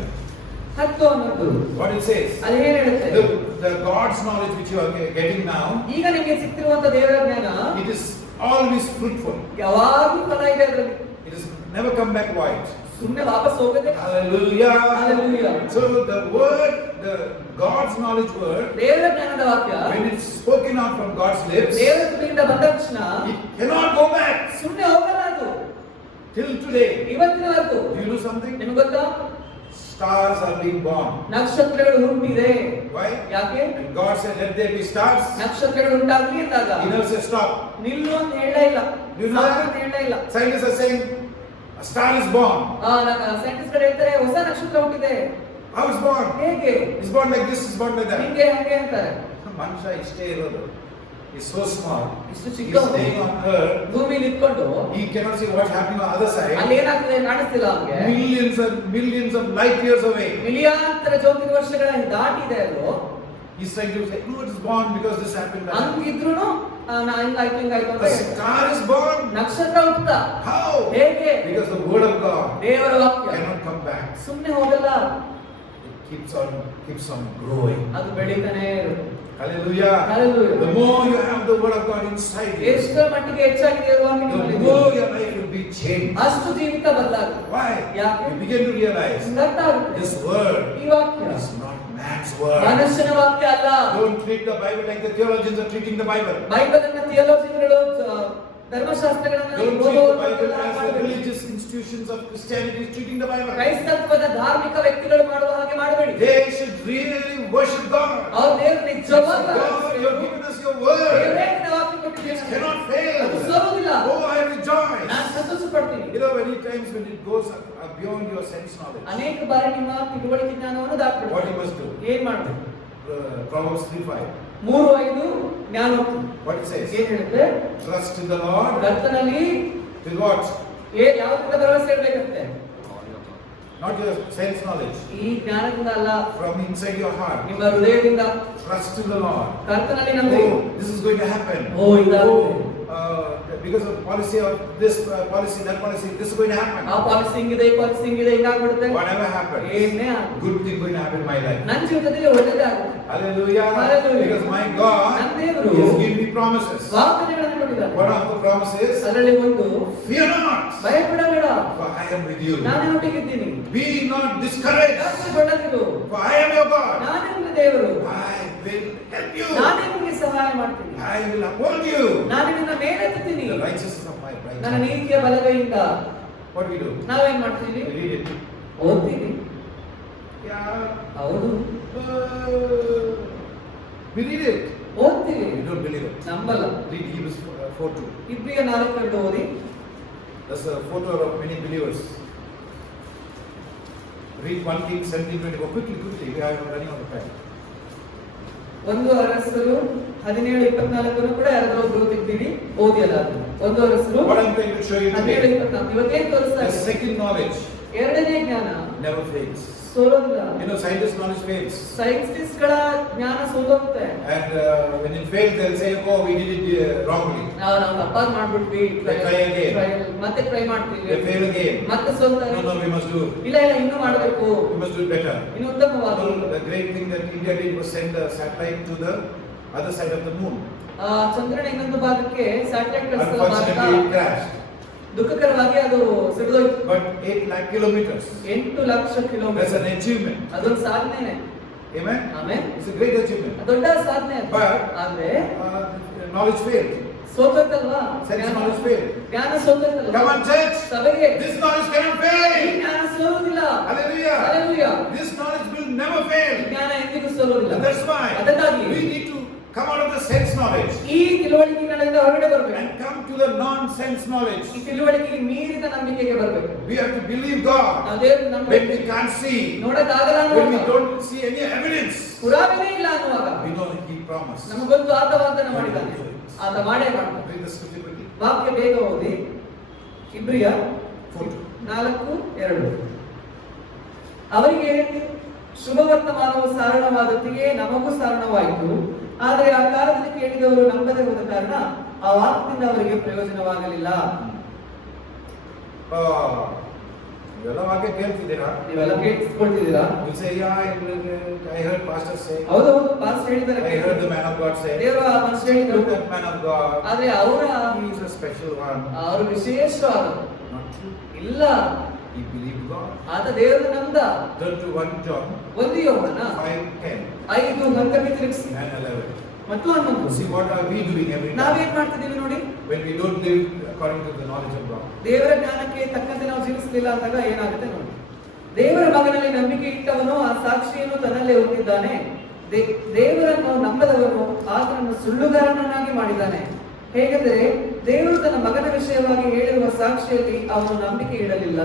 10 11 What it says. ಅಲ್ಲಿ ಏನು ಹೇಳುತ್ತೆ? The God's knowledge which you are getting now, ಈಗ ನಿಮಗೆ ಸಿಕ್ತಿರುವಂತ ದೇವರ ಜ್ಞಾನ it is always fruitful. ಯಾವಾಗಲೂ ಫಲ ಇದೆ ಅದರಲ್ಲಿ. It is never come back void. ಸುಮ್ಮನೆ ವಾಪಸ್ ಹೋಗದೆ. Hallelujah. Hallelujah. So the word, the God's knowledge word, ದೇವರ ಜ್ಞಾನದ ವಾಕ್ಯ when it's spoken out from God's lips, ದೇವರ ತುಟಿಯಿಂದ ಬಂದ ತಕ್ಷಣ it cannot go back ಸುಮ್ಮನೆ ಹೋಗಲ್ಲ ಅದು. till today. ಇವತ್ತಿನವರೆಗೂ Do you know something? ನಿಮಗೆ ಗೊತ್ತಾ? Stars are being born. ನಕ್ಷತ್ರಗಳು ಹುಟ್ಟಿದೆ. Why? ಯಾಕೆ? And God said, let there be stars. ನಕ್ಷತ್ರಗಳು ಉಂಟಾಗಲಿ ಅಂದಾಗ He never said stop. ನಿಲ್ಲು ಅಂತ ಹೇಳೇ ಇಲ್ಲ. You know ಸಾಕು ಅಂತ ಹೇಳೇ ಇಲ್ಲ. Scientists are saying, a star is born. Scientist ಗಳು ಹೇಳ್ತಾರೆ ಹೊಸ ನಕ್ಷತ್ರ ಹುಟ್ಟಿದೆ. How is born? ಹೇಗೆ? It's born like this, it's born like that. ಹಿಂಗೆ ಹಂಗೆ ಅಂತಾರೆ. Manushya ಇಷ್ಟೇ ಇರೋದು. He's so small. ಇಷ್ಟು He's ಚಿಕ್ಕವನು. staying on earth. ಭೂಮಿಲಿ ಇಟ್ಕೊಂಡು He cannot see what's happening on the other side. ಅಲ್ಲಿ ಏನಾಗ್ತದೆ ಕಾಣಿಸ್ತಿಲ್ಲ ಅವ್ನಿಗೆ. Millions of light years away. ಮಿಲಿಯಾಂತರ ಜ್ಯೋತಿರ್ವರ್ಷಗಳ ವರ್ಷಗಳ ದಾಟಿದೆ ಅದು. He's trying to say, no, it is born because this happened. That happened. ಹಂಗಿದ್ರುನು ಹಿಂಗಾಯ್ತು ಅಂತ The ಹೇಳ್ತಾರೆ. star is born. ನಕ್ಷತ್ರ ಹುಟ್ಟುತ್ತಾ. How? ಹೇಗೆ? Because the word of God ದೇವರ ವಾಕ್ಯ cannot come back. ಸುಮ್ಮನೆ ಹೋಗಲ್ಲ. It keeps on growing. ಅದು ಬೆಳೀತಾನೆ ಇರುತ್ತೆ. Hallelujah. Hallelujah. The more you have the word of God inside you, ಎಷ್ಟರ ಮಟ್ಟಿಗೆ ಹೆಚ್ಚಾಗಿ ದೇವರ ವಾಕ್ಯ the ನಿಮ್ಮಲ್ಲಿ more ಇದೆ, your life will be changed. ಅಷ್ಟು ಜೀವಿತ ಬದಲಾಗುತ್ತೆ. Why? ಯಾಕೆ? You begin to realize ಗೊತ್ತಾಗುತ್ತೆ. this word ಈ ವಾಕ್ಯ is not man's word. ಮನುಷ್ಯನ ವಾಕ್ಯ ಅಲ್ಲ. Don't treat the Bible like the theologians are treating the Bible. Bible ಅನ್ನ ಥಿಯಾಲಜಿಗಳು ಧರ್ಮಶಾಸ್ತ್ರಗಳನ್ನ Don't treat the Bible ಓದುವವರು as the religious institutions of Christianity is treating the Bible. ಕ್ರೈಸ್ತತ್ವದ ಧಾರ್ಮಿಕ ವ್ಯಕ್ತಿಗಳು ಮಾಡುವ ಹಾಗೆ ಮಾಡಬೇಡಿ. They should really worship God. ಅವ್ರು ದೇವರು ನಿಜವಾದ God, you have given us your word. ದೇವರೇ ನಿನ್ನ ವಾಕ್ಯ ಕೊಟ್ಟಿದ್ದಾನೆ. It cannot fail. ಅದು ಸೋಲುವುದಿಲ್ಲ. Oh, I rejoice. ನಾನು ಸಂತೋಷ ಪಡ್ತೀನಿ. You know, many times when it goes beyond your sense knowledge, ಅನೇಕ ಬಾರಿ ನಿಮ್ಮ ತಿಳುವಳಿಕೆ ಜ್ಞಾನವನ್ನು what ದಾಟ್ಬಿಡ್ತೀವಿ. you must do? ಏನ್ ಮಾಡ್ಬೇಕು? Proverbs 3:5. 3:5 ಜ್ಞಾನ. What it says? ಏನ್ ಹೇಳುತ್ತೆ? Trust in the Lord. ಕರ್ತನಲ್ಲಿ With what? ಯಾವ್ದ್ರಿಂದ ಭರವಸೆ ಇಡ್ಬೇಕಂತೆ? Not your sense knowledge. ಈ ಜ್ಞಾನದಿಂದ ಅಲ್ಲ, From inside your heart. ನಿಮ್ಮ ಹೃದಯದಿಂದ Trust in the Lord. ಕರ್ತನಲ್ಲಿ ನಂಬಿ. Oh, this is going to happen. Oh, ಇದಾಗುತ್ತೆ. Because of policy of this policy, that policy, this is going to happen. ಆ ಪಾಲಿಸಿ ಹಿಂಗಿದೆ, ಈ ಪಾಲಿಸಿ ಹಿಂಗಿದೆ, ಹಿಂಗಾಗ್ಬಿಡುತ್ತೆ. Whatever happens, ಏನೇ ಆಗಲಿ, good thing going to happen in my life. ನನ್ನ ಜೀವಿತದಲ್ಲಿ ಒಳ್ಳೆಯದೇ ಆಗುತ್ತೆ. Hallelujah. Hallelujah. Because my God ನನ್ನ ದೇವರು He has given me promises. ವಾಗ್ದಾನಗಳನ್ನು ಕೊಟ್ಟಿದ್ದಾರೆ. One of the promises, ಅದರಲ್ಲಿ ಒಂದು, fear not, ಭಯಪಡಬೇಡ, for I am with you. ನಾನೇ ಒಟ್ಟಿಗಿದ್ದೀನಿ. Be not discouraged, ಯಾಕೆ for I am your God. ನಾನೇ ನಿಮ್ಮ ದೇವರು. I will help you. ನಾನೇ ನಿಮಗೆ ಸಹಾಯ ಮಾಡ್ತೀನಿ. I will uphold you. ನಾನು ನಿನ್ನ ಮೇಲೆತ್ತೀನಿ. The righteousness of my ನನ್ನ right. ನೀತಿಯ ಬಲಗೈಯಿಂದ. What we do? ನಾವೇನ್ ಮಾಡ್ತೀವಿ? We read it. ಓದ್ತೀವಿ. Yeah. ಹೌದು, We read it. ಓದ್ತೀವಿ. We don't believe it. ನಂಬಲ್ಲ. Read Hebrews 4:2. ಇಬ್ರಿಗೆ 4:2 ಓದಿ. That's a photo of many believers. Read 1 Kings 17:24. Quickly. We are running out of time. ಒಂದು ಅರಸರು 17:24 ಕೂಡ ಯಾರಾದ್ರೂ ಒಬ್ರು ತೆಗ್ದಿವಿ ಓದಿಯಲ್ಲ ಅದು. ಒಂದು ಅರಸರು What I'm trying to show you today, 17:24 ಇವತ್ತೇನು ತೋರಿಸ್ತಾ the ಇದೆ? second knowledge ಎರಡನೇ ಜ್ಞಾನ never fails. ಸೋಲೋದಿಲ್ಲ. You know, scientist knowledge fails. Scientist ಗಳ ಜ್ಞಾನ ಸೋಲೋಗುತ್ತೆ. And when it fails, they'll say, oh, we did it wrongly. ನಾವು ತಪ್ಪಾಗಿ ಮಾಡ್ಬಿಟ್ವಿ. They try again. ಮತ್ತೆ ಟ್ರೈ ಮಾಡ್ತೀವಿ. They fail again. ಮತ್ತೆ ಸೋಲ್ತಾರೆ. No, we must do. ಇಲ್ಲ ಇನ್ನೂ ಮಾಡಬೇಕು. We must do better. ಇನ್ನು ಉತ್ತಮವಾಗಿ. The great thing that India did was send a satellite to the other side of the moon. ಚಂದ್ರನ ಇನ್ನೊಂದು ಭಾಗಕ್ಕೆ ಸ್ಯಾಟಲೈಟ್ ಕಳಿಸಲು Unfortunately, it crashed. ದುಃಖಕರವಾಗಿ ಅದು ಸಿಡಿದೋಯ್ತು. But 8 lakh kilometers. 8 lakh That's kilometre. an achievement. ಅದೊಂದು ಸಾಧನೆನೇ. Amen? Amen. It's a great achievement. ದೊಡ್ಡ ಸಾಧನೆ ಅದು. But ಆದ್ರೆ knowledge failed. ಸೋತೋಯ್ತಲ್ವಾ? Sense knowledge failed. ಜ್ಞಾನ ಸೋತೋಯ್ತಲ್ವಾ? Come on, church. ಸಭೆಗೆ This knowledge cannot ಈ fail. ಜ್ಞಾನ ಸೋಲುವುದಿಲ್ಲ. Hallelujah. Hallelujah. This knowledge will never ಈ fail. ಜ್ಞಾನ ಎಂದಿಗೂ ಸೋಲುವುದಿಲ್ಲ. And that's why ಅದಕ್ಕಾಗಿ we need to come out of the sense knowledge ಈ ತಿಳುವಳಿಕೆಗಳಿಂದ ಹೊರಗಡೆ ಬರಬೇಕು. and come to the non-sense knowledge. ಈ ತಿಳುವಳಿಕೆಗೆ ಮೀರಿದ ನಂಬಿಕೆಗೆ ಬರಬೇಕು. We have to believe God ನಾವು ದೇವರನ್ನು when ನಂಬಬೇಕು. we can't see, ನೋಡಕ್ಕಾಗಲ್ಲ when we ಅನ್ನುವಾಗ, don't see any evidence. ಪುರಾವೆನೇ ಇಲ್ಲ ಅನ್ನುವಾಗ We know He promised. ನಮಗೊಂದು ಆತ ವಾಗ್ದಾನ ಮಾಡಿದ್ದಾನೆ. ಆತ ಮಾಡೇ ಮಾಡ್ತಾನೆ. Read the scripture quickly. ವಾಕ್ಯ ಬೇಗ ಓದಿ. ಇಬ್ರಿಯ 4:2. ಅವರಿಗೆ ಶುಭವರ್ತಮಾನವು ಸಾರಣವಾದತೆಯೇ ನಮಗೂ ಸಾರಣವಾಯಿತು. ಆದರೆ ಆ ಕಾಲದಲ್ಲಿ ಕೇಳಿದವರು ನಂಬದೆ ಹೋದ ಕಾರಣ ಆ ವಾಕ್ಯದಿಂದ ಅವರಿಗೆ ಪ್ರಯೋಜನವಾಗಲಿಲ್ಲ. ಇವೆಲ್ಲ ವಾಕ್ಯ ಕೇಳ್ತಿದ್ದೀರಾ? ನೀವೆಲ್ಲ ಕೇಳಿಸ್ಕೊಳ್ತಿದ್ದೀರಾ? You say, yeah, I heard pastor say. ಹೌದು ಪಾಸ್ ಹೇಳಿದ್ದಾರೆ. I heard the man of God say. ದೇವರ ಮನುಷ್ಯ ಹೇಳಿದ್ರು. Look at man of God. ಆದ್ರೆ ಅವರ He is a special one. ಅವರು ವಿಶೇಷವಾದವರು. Not true. ಇಲ್ಲ, He believed God. ಆತ ದೇವರನ್ನು ನಂಬದ. Turn to 1 John 1 ಯೋಹನ 5:10 5 ಹಂತಕ್ಕೆ ತಿರುಗಿಸಿ and 11. ಮತ್ತು 11. See what are we doing every time ನಾವೇನ್ ಮಾಡ್ತಿದ್ದೀವಿ ನೋಡಿ? when we don't live according to the knowledge of God. ದೇವರ ಜ್ಞಾನಕ್ಕೆ ತಕ್ಕಂತೆ ನಾವು ಜೀವಿಸಲಿಲ್ಲ ಅಂದಾಗ ಏನಾಗುತ್ತೆ ನೋಡಿ. ದೇವರ ಮಗನಲ್ಲಿ ನಂಬಿಕೆ ಇಟ್ಟವನು ಆ ಸಾಕ್ಷಿಯನ್ನು ತನ್ನಲ್ಲೇ ಹೊಂದಿದ್ದಾನೆ. ದೇವರನ್ನು ನಂಬದವನು ಆತನನ್ನು ಸುಳ್ಳುಗಾರನನ್ನಾಗಿ ಮಾಡಿದ್ದಾನೆ. ಹೇಗೆಂದರೆ ದೇವರು ತನ್ನ ಮಗನ ವಿಷಯವಾಗಿ ಹೇಳಿರುವ ಸಾಕ್ಷಿಯಲ್ಲಿ ಅವನು ನಂಬಿಕೆ ಇಡಲಿಲ್ಲ.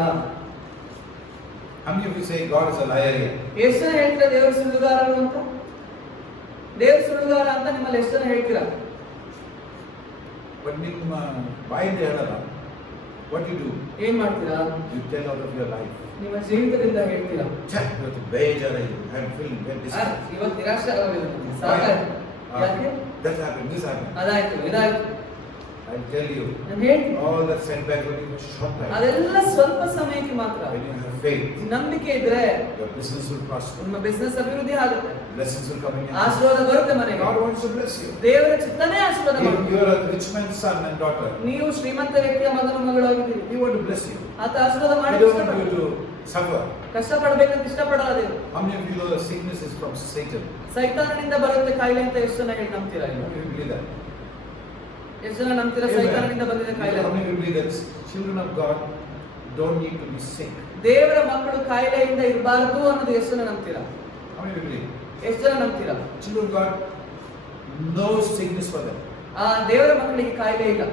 How many of you say God is a liar here? ಎಷ್ಟು ಜನ ಹೇಳ್ತೀರಾ ದೇವರು ಸುಳ್ಳುಗಾರರು ಅಂತ? ದೇವರು ಸುಳ್ಳುಗಾರ ಅಂತ ನಿಮ್ಮಲ್ಲಿ ಎಷ್ಟು ಜನ ಹೇಳ್ತೀರಾ? But ನಿಮ್ಮ ಬಾಯಿಂದ ಹೇಳಲ್ಲ. What you do? ಏನ್ ಮಾಡ್ತೀರಾ? You tell out of your life. ನಿಮ್ಮ ಜೀವಿತದಿಂದ ಹೇಳ್ತೀರಾ. ಇವತ್ತು ಬೇಜಾರಾಗಿದೆ. I am feeling very distressed. ಇವತ್ತು ನಿರಾಶೆ ಆಗೋಗಿದೆ, ಸಾಕಾಯ್ತು. ಯಾಕೆ? That happened. This happened. ಅದಾಯ್ತು, ಇದಾಯ್ತು. I tell you, ನಾನು ಹೇಳ್ತೀನಿ, all the setbacks will be for short time. ಅದೆಲ್ಲ ಸ್ವಲ್ಪ ಸಮಯಕ್ಕೆ ಮಾತ್ರ. When you have faith, ನಂಬಿಕೆ ಇದ್ರೆ your business will prosper. ನಿಮ್ಮ ಬಿಸ್ನೆಸ್ ಅಭಿವೃದ್ಧಿ ಆಗುತ್ತೆ. Blessings will come in. ಆಶೀರ್ವಾದ ಬರುತ್ತೆ ಮನೆಗೆ. God wants to bless you. ದೇವರ ಚಿತ್ತನೇ ಆಶೀರ್ವಾದ If ಮಾಡುತ್ತೆ. you are a rich man's son and daughter, ನೀವು ಶ್ರೀಮಂತ ವ್ಯಕ್ತಿಯ ಮಗನು ಮಗಳಾಗಿದ್ದೀರಿ. He want to bless you. ಆತ ಆಶೀರ್ವಾದ He ಮಾಡಿ don't want you to suffer. ಕಷ್ಟಪಡಬೇಕಂತ ಇಷ್ಟಪಡಲ್ಲ ದೇವರು. How many of you know the sickness is from Satan? ಸೈತಾನನಿಂದ ಬರುತ್ತೆ ಕಾಯಿಲೆ ಅಂತ ಎಷ್ಟು ಜನ ಹೇಳಿ ನಂಬ್ತೀರಾ? How many of you believe that? ಎಷ್ಟು ಜನ ನಂಬ್ತೀರಾ ಸೈತಾನನಿಂದ ಬಂದಿದೆ ಕಾಯಿಲೆ? How many of you believe that children of God don't need to be sick? ದೇವರ ಮಕ್ಕಳು ಕಾಯಿಲೆಯಿಂದ ಇರಬಾರದು ಅನ್ನೋದು ಎಷ್ಟು ಜನ ನಂಬ್ತೀರಾ? How many of you believe? ಎಷ್ಟು ಜನ ನಂಬ್ತೀರಾ? Children of God, no sickness for them. ಆ ದೇವರ ಮಕ್ಕಳಿಗೆ ಕಾಯಿಲೆ ಇಲ್ಲ.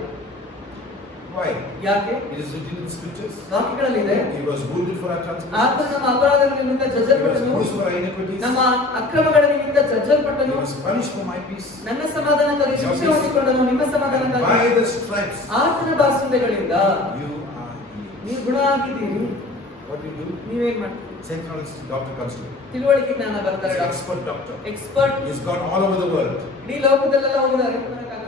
Why? ಯಾಕೆ? It is written in the scriptures. ವಾಕ್ಯಗಳಲ್ಲಿದೆ, He was wounded for our transgressions. ಆತನು ನಮ್ಮ ಅಪರಾಧಗಳ ನಿಮಿತ್ತ He was ಜಜ್ಜಲ್ಪಟ್ಟನು, bruised for our iniquities. ನಮ್ಮ ಅಕ್ರಮಗಳ ನಿಮಿತ್ತ He ಜಜ್ಜಲ್ಪಟ್ಟನು. was punished for my peace. ನನ್ನ ಸಮಾಧಾನಕ್ಕಾಗಿ ಶಿಕ್ಷೆ ಹೊಂದಿಕೊಂಡನು, ನಿಮ್ಮ And ಸಮಾಧಾನಕ್ಕಾಗಿ. by the stripes ಆತನ ಬಾಸುಂಡೆಗಳಿಂದ you are healed. ನೀವು ಗುಣ ಆಗಿದ್ದೀರಿ. What do you do? ನೀವೇನ್ ಮಾಡ್ತೀರಿ? Centralist doctor comes to you. ತಿಳುವಳಿಕೆ ಜ್ಞಾನ ಬರ್ತಾರೆ. He's an expert doctor. Expert He's gone all over the world. ಇಡೀ ಲೋಕದಲ್ಲೆಲ್ಲ ಹೋಗಿದ್ದಾರೆ.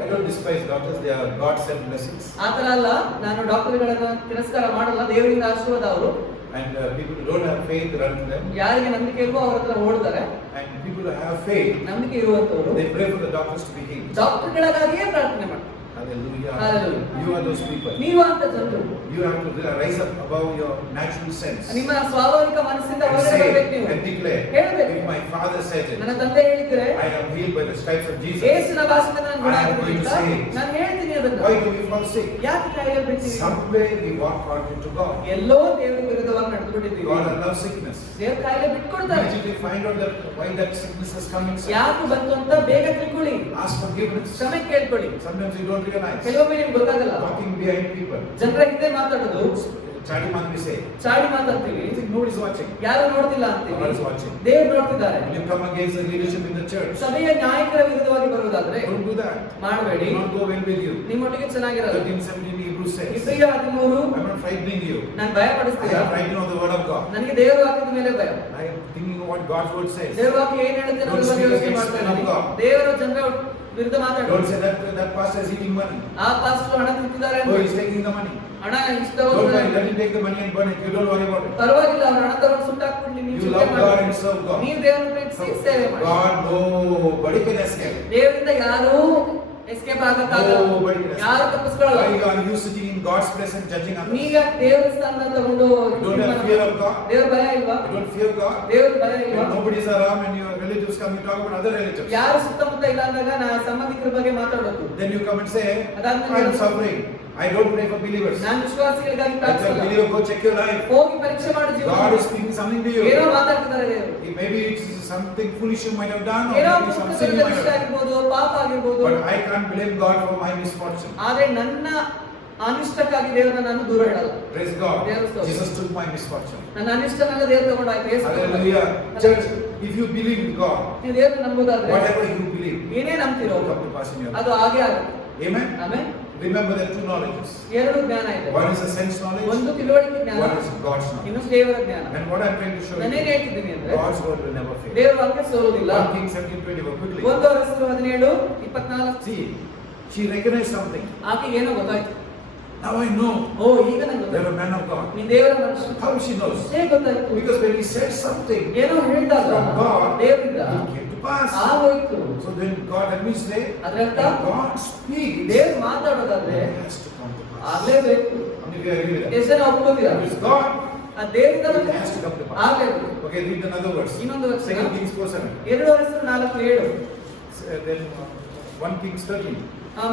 I don't despise doctors. They are God sent blessings. ಆತರ ಅಲ್ಲ, ನಾನು ಡಾಕ್ಟರ್ಗಳನ್ನ ತಿರಸ್ಕಾರ ಮಾಡಲ್ಲ, ದೇವರಿಂದ ಆಶೀರ್ವಾದ ಅವರು. And people who don't have faith run to them. ಯಾರಿಗೆ ನಂಬಿಕೆ ಇಲ್ವೋ ಅವ್ರ ಹತ್ರ ಓಡ್ತಾರೆ. And people who have faith, ನಂಬಿಕೆ ಇರುವಂತವರು they pray for the doctors to be healed. ಡಾಕ್ಟರ್ಗಳಿಗಾಗಿಯೇ ಪ್ರಾರ್ಥನೆ ಮಾಡ್ತಾರೆ. Hallelujah. Hallelujah. You are those people. ನೀವು ಅಂತ ಜನರು. You have to rise up above your natural sense. ನಿಮ್ಮ ಸ್ವಾಭಾವಿಕ ಮನಸ್ಸಿಂದ And ಹೊರಗಡೆ ಬರ್ಬೇಕು ನೀವು. say and declare. ಹೇಳ್ಬೇಕು. If my father said it, ನನ್ನ ತಂದೆ ಹೇಳಿದ್ರೆ I am healed by the stripes of Jesus. ಯೇಸುವಿನ ಭಾಷೆಯಿಂದ ನಾನು ಗುಣ I am going to ಆಗಿದ್ದೀನಿ say ಅಂತ it. ನಾನು ಹೇಳ್ತೀನಿ ಅದನ್ನ. Why do we fall sick? ಯಾಕೆ ಕಾಯಿಲೆ ಬೀಳ್ತೀವಿ? Somewhere we walk out into God. ಎಲ್ಲೋ ದೇವರ ವಿರುದ್ಧ ವಿರುದ್ಧವಾಗಿ ನಡೆದುಬಿಟ್ಟಿದ್ದೀವಿ. God allows sickness. ದೇವರು ಕಾಯಿಲೆ ಬಿಟ್ಕೊಡ್ತಾರೆ. Immediately find out that why that sickness is coming. ಯಾಕೆ ಬಂತು ಅಂತ ಬೇಗ ತಿಳ್ಕೊಳ್ಳಿ. Ask forgiveness. ಕ್ಷಮೆ ಕೇಳ್ಕೊಳ್ಳಿ. Sometimes you don't realize. ಕೆಲವೊಮ್ಮೆ ನಿಮ್ಗೆ ಗೊತ್ತಾಗಲ್ಲ. Talking behind people. ಜನರ ಹಿಂದೆ ಮಾತಾಡೋದು. Chadi man we say. ಚಾಡಿ ಮಾತಾಡ್ತೀವಿ. You think nobody is watching. ಯಾರು ನೋಡ್ತಿಲ್ಲ ಅಂತೀವಿ. God is watching. ದೇವರು ನೋಡ್ತಿದ್ದಾರೆ. When you come against the leadership in the church, ಸಭೆಯ ನಾಯಕರ ವಿರುದ್ಧವಾಗಿ ಬರುವುದಾದ್ರೆ don't do that. ಮಾಡಬೇಡಿ. It will not go well with you. ನಿಮ್ಮೊಟ್ಟಿಗೆ ಚೆನ್ನಾಗಿರಲ್ಲ. 13:17 Hebrews says. ಇಬ್ರಿಯ 13 I'm not frightening you. ನಾನು ಭಯ I ಪಡಿಸ್ತಿಲ್ಲ. am frightened of the word of God. ನನಗೆ ದೇವರ ವಾಕ್ಯದ ಮೇಲೆ ಭಯ. I am thinking of what God's word says. ದೇವರ ವಾಕ್ಯ ಏನು ಹೇಳುತ್ತೆ ಅನ್ನೋದ್ರ ಬಗ್ಗೆ ಯೋಚನೆ ಮಾಡ್ತಾ ಇದ್ದೀನಿ. ದೇವರ ಜನರ ವಿರುದ್ಧ ಮಾತಾಡಿ. Don't say that pastor is eating money. ಆ ಪಾಸ್ಟರ್ ಹಣ ತಿಂತಿದ್ದಾರೆ Oh, he's taking the money. ಹಣ Don't ಇಷ್ಟವಾದ worry, let him take the money and burn it. You don't worry about it. ಪರವಾಗಿಲ್ಲ, ಅವ್ರ ಹಣ ತಗೊಂಡು ಸುಟ್ಟಾಕ್ಬಿಡ್ಲಿ, ನೀವು You ಚಿಂತೆ love God ಮಾಡಿ. and serve God. ನೀವು ದೇವರನ್ನು ಪ್ರೀತಿಸಿ ಸೇವೆ ಮಾಡಿ. God, nobody can escape. ದೇವರಿಂದ ಯಾರೂ ಎಸ್ಕೇಪ್ ಆಗಕ್ಕಾಗಲ್ಲ. Nobody can ಯಾರು escape. ತಪ್ಪಿಸ್ಕೊಳ್ಳಲ್ಲ. Why are you sitting in God's place and judging others? ನೀಗ ದೇವರ ಸ್ಥಾನ ತಗೊಂಡು You don't have fear of God? ದೇವರ ಭಯ ಇಲ್ವಾ? You don't fear God? ದೇವರ ಭಯ ಇಲ್ವಾ? When nobody is around and your relatives come, you talk about other relatives. ಯಾರು ಸುತ್ತಮುತ್ತ ಇಲ್ಲ ಅಂದಾಗ ನಾ ಸಂಬಂಧಿಕರ ಬಗ್ಗೆ ಮಾತಾಡೋದು. Then you come and say, ಅದಾದ್ಮೇಲೆ I am suffering. I don't pray for believers. ನಾನು ವಿಶ್ವಾಸಿಗಳಿಗಾಗಿ As a ಪ್ರಾರ್ಥಿಸಲ್ಲ. believer, go check your life. ಹೋಗಿ ಪರೀಕ್ಷೆ ಮಾಡು ಜೀವನ. God is speaking something to you. ಏನೋ ಮಾತಾಡ್ತಿದ್ದಾರೆ ದೇವರು. Maybe it's something foolish you might have done, or ಏನೋ maybe some sin you ಪುಸ್ತಕದ might ವಿಷಯ have done. ಆಗಿರ್ಬೋದು, ಪಾಪ ಆಗಿರ್ಬೋದು. But I can't blame God for my misfortune. ಆದ್ರೆ ನನ್ನ ಅನಿಷ್ಟಕ್ಕಾಗಿ ದೇವರನ್ನ ನಾನು ದೂರ ಇಡಲ್ಲ. Praise God. ದೇವರ ಸ್ತೋತ್ರ. Jesus took my misfortune. ನನ್ನ ಅನಿಷ್ಟನೆಲ್ಲ ದೇವರು ತಗೊಂಡಾಯ್ತು. ಯೇಸು ತಗೊಂಡ. Hallelujah. Church, if you believe in God, ನೀವು ದೇವರನ್ನ ನಂಬೋದಾದ್ರೆ whatever you believe, ಏನೇ ನಂಬ್ತಿರೋ will come to pass in your life. ಅದು ಹಾಗೆ ಆಗುತ್ತೆ. Amen. Amen. Remember there are two knowledges. ಎರಡು ಜ್ಞಾನ ಇದೆ. One is a sense knowledge. ಒಂದು ತಿಳುವಳಿಕೆ ಜ್ಞಾನ. One is God's knowledge. ಇನ್ನೊಂದು ದೇವರ ಜ್ಞಾನ. And what I'm trying to show ನಾನೇನು you, ಹೇಳ್ತಿದ್ದೀನಿ ಅಂದ್ರೆ God's word will never fail. ದೇವರ ವಾಕ್ಯ ಸೋಲುವುದಿಲ್ಲ. 1 Kings 17:21 quickly. 1:17-24. See, she recognized something. ಆಕೆಗೆ ಏನೋ ಗೊತ್ತಾಯ್ತು. Now I know ಓ ಈಗ ನಂಗೆ you're ಗೊತ್ತಾಯ್ತು. a man of God. ನೀನು ದೇವರ ಮನುಷ್ಯ. How she knows? ಹೇಗೆ ಗೊತ್ತಾಯ್ತು? Because when he said something ಏನೋ ಹೇಳಿದಾಗ from God, ದೇವರಿಂದ it came to pass. ಆಗೋಯ್ತು. So then God, let me say, ಅದರರ್ಥ when God speaks, ದೇವರು ಮಾತಾಡೋದಾದ್ರೆ it has to come to pass. ಆಗ್ಲೇಬೇಕು. How many of you agree with that? ಎಷ್ಟು ಜನ ಒಪ್ಕೋತೀರಾ? If it's God, ಆ ದೇವರಿಂದ it has to come to pass. ಆಗ್ಲೇಬೇಕು. Okay, read another verse. ಇನ್ನೊಂದು ವಚನ. 2 Kings 4:7. 2:4-7. Then 1 Kings 13.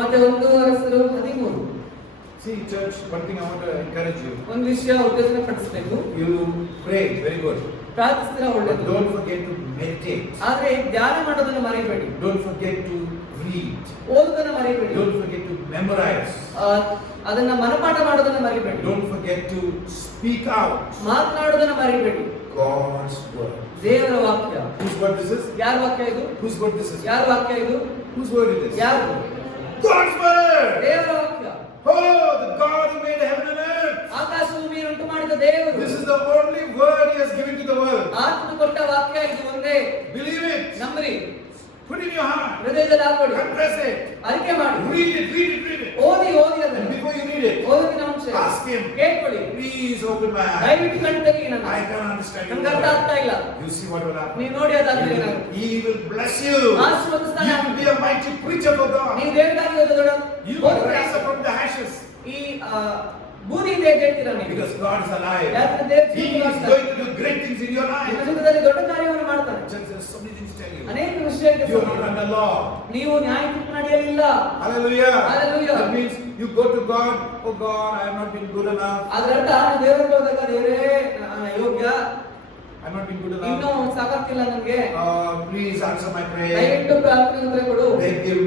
ಮತ್ತೆ 1:13. See, church, one thing I want to encourage you. ಒಂದು ವಿಷಯ ಉತ್ತೇಜನ ಪಡಿಸಬೇಕು. You pray, very good. ಪ್ರಾರ್ಥಿಸ್ತೀರಾ But ಒಳ್ಳೆಯದು. don't forget to meditate. ಆದ್ರೆ ಧ್ಯಾನ ಮಾಡೋದನ್ನ ಮರೆಯಬೇಡಿ. Don't forget to read. ಓದೋದನ್ನ ಮರೆಯಬೇಡಿ. Don't forget to memorize. ಅದನ್ನ ಮನಪಾಠ ಮಾಡೋದನ್ನ ಮರೆಯಬೇಡಿ. Don't forget to speak out ಮಾತನಾಡೋದನ್ನ ಮರೆಯಬೇಡಿ. God's word. ದೇವರ ವಾಕ್ಯ. Whose word this is? ಯಾರ ವಾಕ್ಯ ಇದು? Whose word this is? ಯಾರ ವಾಕ್ಯ ಇದು? Whose word it is? ಯಾರು? God's word! ದೇವರ ವಾಕ್ಯ. Oh, the God who made heaven and earth! ಆಕಾಶ ಭೂಮಿಯನ್ನು ಉಂಟು ಮಾಡಿದ ದೇವರು. This is the only word He has given to the world. ಆತನು ಕೊಟ್ಟ ವಾಕ್ಯ ಇದು ಒಂದೇ. Believe it. ನಂಬ್ರಿ. Put it in your heart. ಹೃದಯದಲ್ಲಿ ಹಾಕೊಳ್ಳಿ. Confess it. ಅರಿಕೆ ಮಾಡಿ. Read it, read it, read it. ಓದಿ And ಅದನ್ನು. before you read it, ಓದೋದಕ್ಕಿಂತ ಮುಂಚೆ ask Him, ಕೇಳ್ಕೊಳ್ಳಿ. please open my eyes. ದಯವಿಟ್ಟು ಕಣ್ಣು ತೆಗಿ ನನ್ನ. I can't understand your ನನಗೆ ಅರ್ಥ word. ಆಗ್ತಾ ಇಲ್ಲ. You see what will happen? ನೀವು ನೋಡಿ ಅದಾದ್ಮೇಲೆ ಏನಾಗುತ್ತೆ? He will bless you. ಆಶೀರ್ವದಿಸ್ತಾನೆ. You will be a mighty preacher for God. ನೀವು ದೇವರಿಗಾಗಿ ಓದೋ ದೊಡ್ಡ You will rise up from the ashes. ಈ ಬೂದಿಯಿಂದ ಎದ್ದೇಳ್ತೀರಾ ನೀವು. Because God is alive. ಯಾಕಂದ್ರೆ ದೇವರು He is ಜೀವಿತ going to do great things in your life. ನಿಮ್ಮ ಜೀವಿತದಲ್ಲಿ ದೊಡ್ಡ ಕಾರ್ಯವನ್ನು ಮಾಡ್ತಾನೆ. Church, there's so many things to tell you. ಅನೇಕ ವಿಷಯಕ್ಕೆ You are not under law. ನೀವು ನ್ಯಾಯ ತೀರ್ಪು ನಡೆಯಲಿಲ್ಲ. Hallelujah. Hallelujah. That means you go to God. Oh God, I have not been good enough. ಅದರರ್ಥ ನೀವು ದೇವರ ಹತ್ರ ಹೋದಾಗ ದೇವರೇ ನಾನು ಅಯೋಗ್ಯ, I have not been good ಇನ್ನೂ enough. ಸಾಕಾಗ್ತಿಲ್ಲ ನನಗೆ, Please answer my prayer. ದಯವಿಟ್ಟು ಪ್ರಾರ್ಥನೆ ಉತ್ತರ ಕೊಡು. Beg Him.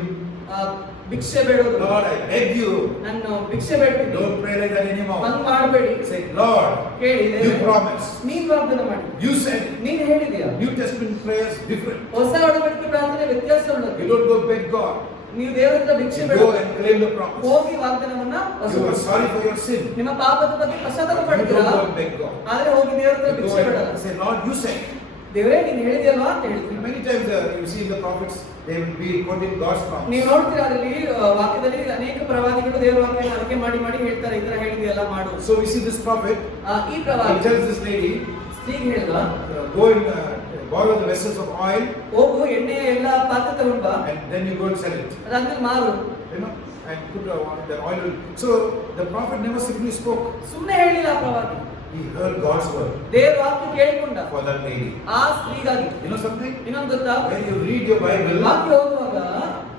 ಭಿಕ್ಷೆ ಬೇಡೋದು. Lord, I beg you. ನಾನು ಭಿಕ್ಷೆ ಬೇಡ್ತೀನಿ. Don't pray like that anymore. ಹಂಗ್ ಮಾಡಬೇಡಿ. Say, Lord, ಕೇಳಿ you promised. ನೀನ್ ವಾಗ್ದಾನ ಮಾಡಿ. You said ನೀನ್ ಹೇಳಿದೀಯ. New Testament prayers different. ಹೊಸ ಒಡಂಬಡಿಕೆ ಪ್ರಾರ್ಥನೆ ವ್ಯತ್ಯಾಸ ಉಳ್ಳದು. You don't go beg God. ನೀವು ದೇವರ ಹತ್ರ ಭಿಕ್ಷೆ You ಬೇಡ. go and claim the promise. ಹೋಗಿ ವಾಗ್ದಾನವನ್ನ You are sorry for your sin. ನಿಮ್ಮ ಪಾಪದ ಬಗ್ಗೆ ಪಶ್ಚಾತ್ತಾಪ You ಪಡ್ತೀರಾ? don't go and beg God. ಆದ್ರೆ ಹೋಗಿ ದೇವರ ಹತ್ರ You go ಭಿಕ್ಷೆ ಬೇಡ. and say, Lord, you said. ದೇವರೇ ನೀನು ಹೇಳಿದ್ಯಲ್ವಾ ಅಂತ ಹೇಳ್ತೀನಿ. Many times you see in the prophets, they will be quoting God's promise. ನೀವು ನೋಡ್ತೀರಾ ಅದರಲ್ಲಿ ವಾಕ್ಯದಲ್ಲಿ ಅನೇಕ ಪ್ರವಾದಿಗಳು ದೇವರ ವಾಕ್ಯನ ಅರಿಕೆ ಮಾಡಿ ಮಾಡಿ ಹೇಳ್ತಾರೆ, ಈ ತರ ಹೇಳಿದೆಯಲ್ಲ ಮಾಡು. So we see this prophet, ಈ he ಪ್ರವಾದಿ tells this lady, ಸ್ತ್ರೀಗೆ ಹೇಳಿದ, go and borrow the vessels of oil, ಹೋಗು ಎಣ್ಣೆಯ ಎಲ್ಲ ಪಾತ್ರೆ ತಗೊಂಡು ಬಾ, and then you go and sell it. ಅದಾದ್ಮೇಲೆ ಮಾರು. You know, and put the oil. So the prophet never simply spoke. ಸುಮ್ಮನೆ ಹೇಳಿಲ್ಲ ಆ ಪ್ರವಾದಿ. He heard God's word ದೇವರ ವಾಕ್ಯ ಕೇಳಿಕೊಂಡ for that lady. ಆ ಸ್ತ್ರೀಗಾಗಿ. You know something? ಇನ್ನೊಂದು ಗೊತ್ತಾ? When you read your Bible, ವಾಕ್ಯ ಓದುವಾಗ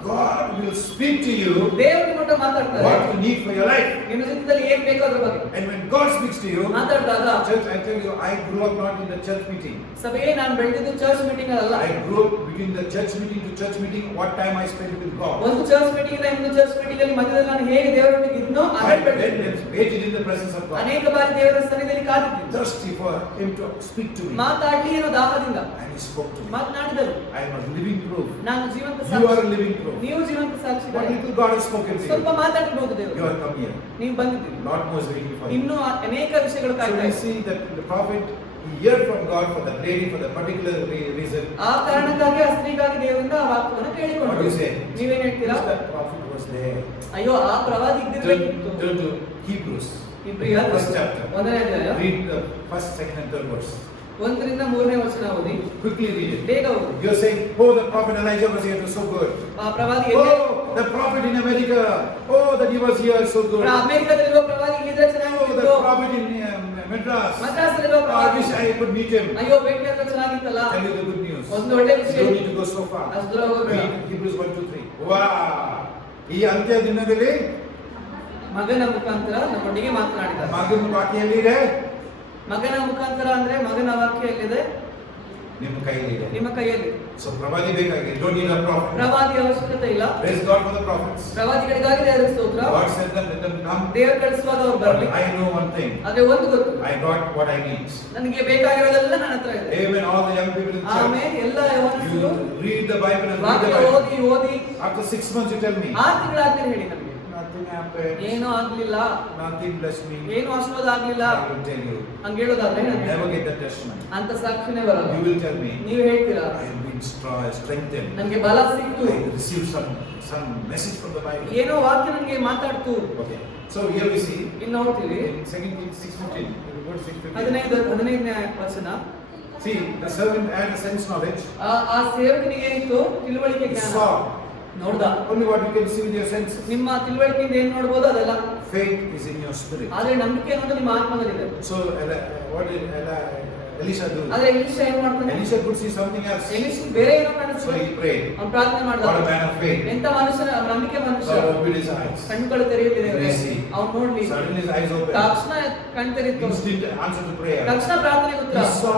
God will speak to you ದೇವರು ನಿಮ್ಮ ಹತ್ರ ಮಾತಾಡ್ತಾರೆ what you need for your life. ನಿಮ್ಮ ಜೀವಿತದಲ್ಲಿ ಏನ್ ಬೇಕೋ ಅದ್ರ ಬಗ್ಗೆ And when God speaks to you, ಮಾತಾಡಿದಾಗ church, I tell you, I grew up not in the church meeting. ಸಭೆಯೇ ನಾನು ಬೆಳೆದಿದ್ದು ಚರ್ಚ್ ಮೀಟಿಂಗ್ ಅಲ್ಲ I grew up between the church meeting to church meeting, what time I spent with God. ಒಂದು church meeting ಇಂದ ಇನ್ನೊಂದು church meeting ಅಲ್ಲಿ ಮಧ್ಯದಲ್ಲಿ ನಾನು ಹೇಗೆ ದೇವರೊಂದಿಗೆ ಇದ್ನೋ I ಅದೇ ಬೆಳೆದಿದ್ದೆ. waited in the presence of God, ಅನೇಕ ಬಾರಿ ದೇವರ ಸನ್ನಿಧಿಯಲ್ಲಿ ಕಾದಿದ್ದೀನಿ thirsty for Him to speak to me. ಮಾತಾಡ್ಲಿ ಅನ್ನೋ ದಾಹದಿಂದ And He spoke to me. ಮಾತನಾಡಿದರು. I was living proof. ನಾನು ಜೀವಂತ You are a Sakshi. living proof. ನೀವು ಜೀವಂತ What ಸಾಕ್ಷಿಗಳು. little God has spoken to ಸ್ವಲ್ಪ you, ಮಾತಾಡಿರ್ಬೋದು you ದೇವರು. are come here. ನೀವು ಬಂದಿದ್ದೀರಿ. Lot more is waiting for you. ಇನ್ನೂ ಅನೇಕ ವಿಷಯಗಳು So ಕಾಯ್ತಾ we ಇದೆ. see that the prophet, he heard from God for that lady, for the particular reason. ಆ ಕಾರಣಕ್ಕಾಗಿ ಆ ಸ್ತ್ರೀಗಾಗಿ ದೇವರಿಂದ ಆ ವಾಕ್ಯವನ್ನು What do ಕೇಳಿಕೊಂಡರು. you say? ನೀವೇನ್ ಹೇಳ್ತೀರಾ? That prophet was there. ಅಯ್ಯೋ ಆ ಪ್ರವಾದಿ ಇದ್ದಿರಬೇಕಿತ್ತು. Turn to Hebrews. ಇಬ್ರಿಯ First chapter. ಮೊದಲನೇ ಅಧ್ಯಾಯ Read the first, second, and third verse. 1ರಿಂದ 3ನೇ ವಚನ ಓದಿ. Quickly read it. ಬೇಗ ಓದಿ. You're saying, oh, the prophet Elijah was here, it was so good. ಆ ಪ್ರವಾದಿ ಎಲ್ಲಿ? Oh, the prophet in America, oh, that he was here, so good. ಅಮೆರಿಕದಲ್ಲಿರುವ ಪ್ರವಾದಿ ಇಲ್ಲಿದ್ರೆ Oh, the ಚೆನ್ನಾಗಿತ್ತು. prophet in Madras. ಮದ್ರಾಸಲ್ಲಿರುವ Oh, I ಪ್ರವಾದಿ wish I could meet him. ಅಯ್ಯೋ ಭೇಟಿಯಾದ್ರೆ ಚೆನ್ನಾಗಿತ್ತಲ್ಲ. Tell you the good news. ಒಂದು ಒಳ್ಳೆ You ವಿಷಯ. don't need to go so far. ಅಷ್ಟು ದೂರ ಹೋಗಬೇಡ. Read Hebrews 1, 2, 3. Wow! ಈ ಅಂತ್ಯ ದಿನದಲ್ಲಿ ಮಗನ ಮುಖಾಂತರ ನಮ್ಮೊಟ್ಟಿಗೆ ಮಾತನಾಡಿದ. ಮಗನ ವಾಕ್ಯ ಎಲ್ಲಿದೆ? ಮಗನ ಮುಖಾಂತರ ಅಂದ್ರೆ ಮಗನ ವಾಕ್ಯ ಎಲ್ಲಿದೆ? ನಿಮ್ಮ ಕೈಯಲ್ಲಿದೆ. ನಿಮ್ಮ ಕೈಯಲ್ಲಿ. So ಪ್ರವಾದಿ ಬೇಕಾಗಿದೆ. You don't need a prophet. ಪ್ರವಾದಿ ಅವಶ್ಯಕತೆ ಇಲ್ಲ. Praise God for the prophets. ಪ್ರವಾದಿಗಳಿಗಾಗಿ ದೇವರ ಸ್ತೋತ್ರ. God said them, let them come. ದೇವರು ಕಳಿಸುವಾಗ ಅವರು ಬರಲಿ. But I know one thing. ಅದೇ ಒಂದು ಗೊತ್ತು. I got what I need. ನನಗೆ ಬೇಕಾಗಿರೋದೆಲ್ಲ ನನ್ನ ಹತ್ರ ಇದೆ. Amen. All the young people in the church. ಆಮೇಲೆ ಎಲ್ಲ ಯೌವನಸ್ಥರು You read the Bible and read the ವಾಕ್ಯ Bible. ಓದಿ ಓದಿ After 6 months you tell me. 6 ತಿಂಗಳಾದ್ಮೇಲೆ ಹೇಳಿ ನಮಗೆ. Nothing happened. ಏನೂ ಆಗ್ಲಿಲ್ಲ. Nothing blessed me. ಏನೂ ಆಶೀರ್ವಾದ ಆಗ್ಲಿಲ್ಲ. I will tell you. ಹಂಗ ಹೇಳೋದಾದ್ರೆ You ನಾನು never get that testimony. ಅಂತ ಸಾಕ್ಷಿನೇ ಬರಲ್ಲ. You will tell me. ನೀವು ಹೇಳ್ತೀರಾ I have been strengthened. ನನಗೆ ಬಲ ಸಿಕ್ತು. I received some message from the Bible. ಏನೋ ವಾಕ್ಯ ನನಗೆ ಮಾತಾಡ್ತು. Okay. So here we see ಇನ್ನು ನೋಡ್ತೀವಿ in 2 Kings 6:15. Go to 6:15. 15ನೇ ವಚನ. See, the servant had a sense knowledge. ಆ ಸೇವಕನಿಗೆ ಏನಿತ್ತು? ತಿಳುವಳಿಕೆ He ಜ್ಞಾನ. saw ನೋಡ್ದ. only what you can see with your senses. ನಿಮ್ಮ ತಿಳುವಳಿಕೆಯಿಂದ ಏನ್ ನೋಡ್ಬೋದು ಅದೆಲ್ಲ. Faith is in your spirit. ಆದ್ರೆ ನಂಬಿಕೆ ಅನ್ನೋದು ನಿಮ್ಮ ಆತ್ಮದಲ್ಲಿದೆ. So what did Elisha do? ಆದ್ರೆ ಎಲಿಷಾ ಏನ್ ಮಾಡ್ತಾನೆ? Elisha could see something else. ಎಲಿಷಾ ಬೇರೆ ಏನೋ So ಕಾಣಿಸ್ತು. he prayed. ಅವನು ಪ್ರಾರ್ಥನೆ ಮಾಡ್ದ. What a man of faith. ಎಂತ ಮನುಷ್ಯನ ನಂಬಿಕೆ ಮನುಷ್ಯ. God opened his eyes. ಕಣ್ಣುಗಳು ತೆರೆಯಲಿ ದೇವರೇ. He see. ಅವನು ನೋಡ್ಲಿ. Suddenly his eyes opened. ತಕ್ಷಣ ಕಣ್ಣು ತೆರೀತು. Instant answer to prayer. ತಕ್ಷಣ ಪ್ರಾರ್ಥನೆಗೆ ಉತ್ತರ. He saw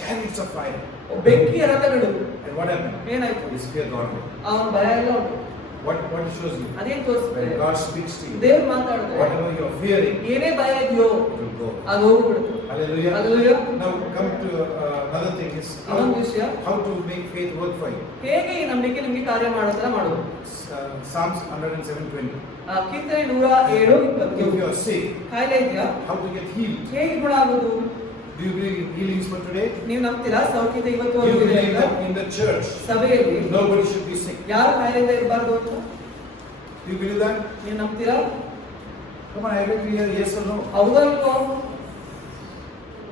chariots of fire. ಬೆಂಕಿಯ ರಥಗಳು. And what happened? ಏನಾಯ್ತು? His fear gone away. ಅವನ ಭಯ ಎಲ್ಲ ಹೊರಟು. What it shows you? ಅದೇನ್ ತೋರಿಸುತ್ತೆ? When God speaks to you, ದೇವರು ಮಾತಾಡಿದ್ರೆ whatever you are fearing, ಏನೇ ಭಯ ಇದೆಯೋ it will go. ಅದು ಹೋಗ್ಬಿಡುತ್ತೆ. Hallelujah. Hallelujah. Now come to another thing is ಇನ್ನೊಂದು ವಿಷಯ, how to make faith work for you. ಹೇಗೆ ಈ ನಂಬಿಕೆ ನಿಮಗೆ ಕಾರ್ಯ ಮಾಡೋ ತರ ಮಾಡೋದು. Psalms 107:20. ಕೀರ್ತನೆ 107:20. If you are sick, ಕಾಯಿಲೆ ಇದೆಯಾ? how to get healed? ಹೇಗೆ ಗುಣ ಆಗೋದು? Do you believe in healings for today? ನೀವು ನಂಬ್ತೀರಾ ಸೌಖ್ಯತೆ Do ಇವತ್ತು you ಆಗಿದೆ believe ಅಂತ? that in the church ಸಭೆಯಲ್ಲಿ nobody should be sick? ಯಾರು ಕಾಯಿಲೆಯಿಂದ ಇರಬಾರ್ದು ಅಂತ Do you believe that? ನೀವು ನಂಬ್ತೀರಾ? Come on, I will hear yes or no. ಹೌದಾ ಇಲ್ವೋ?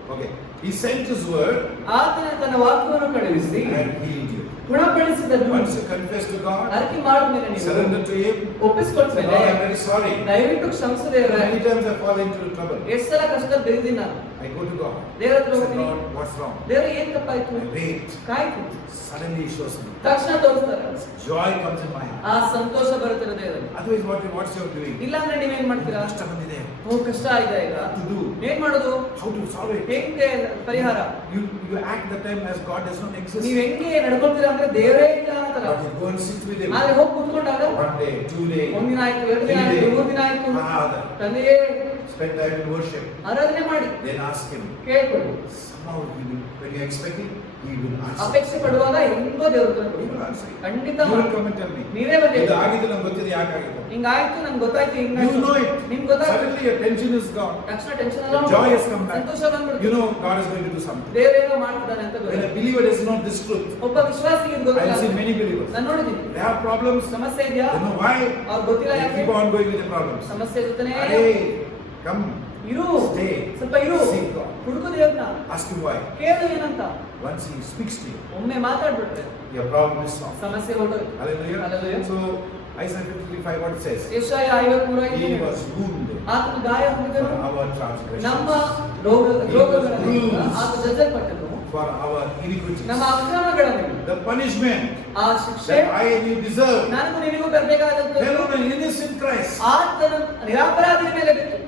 Okay. He sent his word ಆತನ ತನ್ನ ವಾಕ್ಯವನ್ನು ಕಳುಹಿಸಿ and healed you. ಗುಣಪಡಿಸಿದನು. Once you confess to God, ಅರಿಕೆ ಮಾಡಿದ್ಮೇಲೆ ನೀವು surrender to Him, ಒಪ್ಪಿಸಿಕೊಟ್ಮೇಲೆ Lord, I'm very sorry. ದಯವಿಟ್ಟು ಕ್ಷಮಿಸು ದೇವರೇ. Many times I fall into trouble. ಎಷ್ಟು ಸಲ ಕಷ್ಟದಲ್ಲಿ ಬೆಳೆದಿದ್ದೀನಿ ನಾನು. I go to God. ದೇವರ ಹತ್ರ Say, ಹೋಗ್ತೀನಿ. Lord, what's wrong? ದೇವರೇ ಏನ್ ತಪ್ಪಾಯ್ತು? I wait. ಕಾಯ್ತು. Suddenly He shows me. ತಕ್ಷಣ ತೋರಿಸ್ತಾರೆ. Joy comes in my heart. ಆ ಸಂತೋಷ ಬರುತ್ತೆ ಹೃದಯದಲ್ಲಿ. Otherwise, what's you doing? ಇಲ್ಲಾಂದ್ರೆ ನೀವೇನ್ ಮಾಡ್ತೀರಾ? ಕಷ್ಟ ಬಂದಿದೆ. ಕಷ್ಟ ಆಗಿದೆ ಈಗ. What to do? ಏನ್ ಮಾಡೋದು? How to solve it? ಹೆಂಗೆ ಪರಿಹಾರ? You act the time as God does not exist. ನೀವ್ ಹೆಂಗೆ ನಡ್ಕೊಳ್ತೀರಾ ಅಂದ್ರೆ ದೇವರೇ ಇಲ್ಲ ಅನ್ನೋ ತರ. But you go and sit with Him. ಆದ್ರೆ ಹೋಗಿ ಕೂತ್ಕೊಂಡಾಗ 1 day, 2 days, ಒಂದಿನ ಆಯ್ತು, 2 ದಿನ ಆಯ್ತು, 3 ದಿನ ಆಯ್ತು. Father, ತಂದೆಯೇ spend time in worship. ಆರಾಧನೆ ಮಾಡಿ. Then ask Him. ಕೇಳ್ಕೊಳ್ಳಿ. Somehow He will, when you expect it, He will answer. ಅಪೇಕ್ಷೆ ಪಡುವಾಗ ಹೆಂಗೋ ದೇವರು He ಕೊಡ್ತಾರೆ. will answer. ಖಂಡಿತ You will come and tell me. ನೀವೇ ಬನ್ನಿ. ಇದು ಆಗಿದ್ದು ನಂಗೆ ಗೊತ್ತಿದೆ ಯಾಕೆ ಆಗಿದ್ದು. ಹಿಂಗಾಯ್ತು ನಂಗೆ ಗೊತ್ತಾಯ್ತು You ಹಿಂಗಾಯ್ತು. know it. ನಿಮ್ಗೆ ಗೊತ್ತಾಯ್ತು. Suddenly your tension is gone. ತಕ್ಷಣ ಟೆನ್ಷನ್ The ಎಲ್ಲ joy has come back. ಸಂತೋಷ ಬಂದ್ಬಿಡುತ್ತೆ. You know God is going to do something. ದೇವರೇನೋ ಮಾಡ್ತಿದ್ದಾನೆ ಅಂತ When ಗೊತ್ತಾಯ್ತು. a believer does not this truth, ಒಬ್ಬ ವಿಶ್ವಾಸಿಗೆ ಇದು I have seen ಗೊತ್ತಿಲ್ಲ. many believers. ನಾನು ನೋಡಿದ್ದೀನಿ. They have problems. ಸಮಸ್ಯೆ ಇದೆಯಾ? They know why. ಅವ್ರು ಗೊತ್ತಿಲ್ಲ They ಯಾಕೆ? keep on going with the problems. ಸಮಸ್ಯೆ ಇರುತ್ತಾನೆ. Hey, come. ಇರು. Stay. ಸ್ವಲ್ಪ ಇರು. Seek God. ಹುಡುಕು ದೇವ್ರನ್ನ. Ask Him why. ಕೇಳು ಏನಂತ. Once He speaks to you, ಒಮ್ಮೆ ಮಾತಾಡ್ಬಿಟ್ರೆ your problem is solved. ಸಮಸ್ಯೆ ಹೊರಟೋಯ್ತು. Hallelujah. Hallelujah. So Isaiah 53:5 what it says? Jeshaiah 53:5 He was wounded ಆತನ ಗಾಯ for ಹೊಂದಿದನು. our transgressions. ನಮ್ಮ ರೋಗಗಳಿಂದ ಆತ ಜಜ್ಜಲ್ಪಟ್ಟನು. for our iniquities. ನಮ್ಮ ಅಕ್ರಮಗಳ ಮೇಲೆ The punishment ಆ ಶಿಕ್ಷೆ that I and you deserve ನನಗೂ ನಿನಗೂ ಬರಬೇಕಾದದ್ದು fell on an innocent Christ. ಆತನ ನಿರಪರಾಧಿಯ ಮೇಲೆ ಬಿತ್ತು.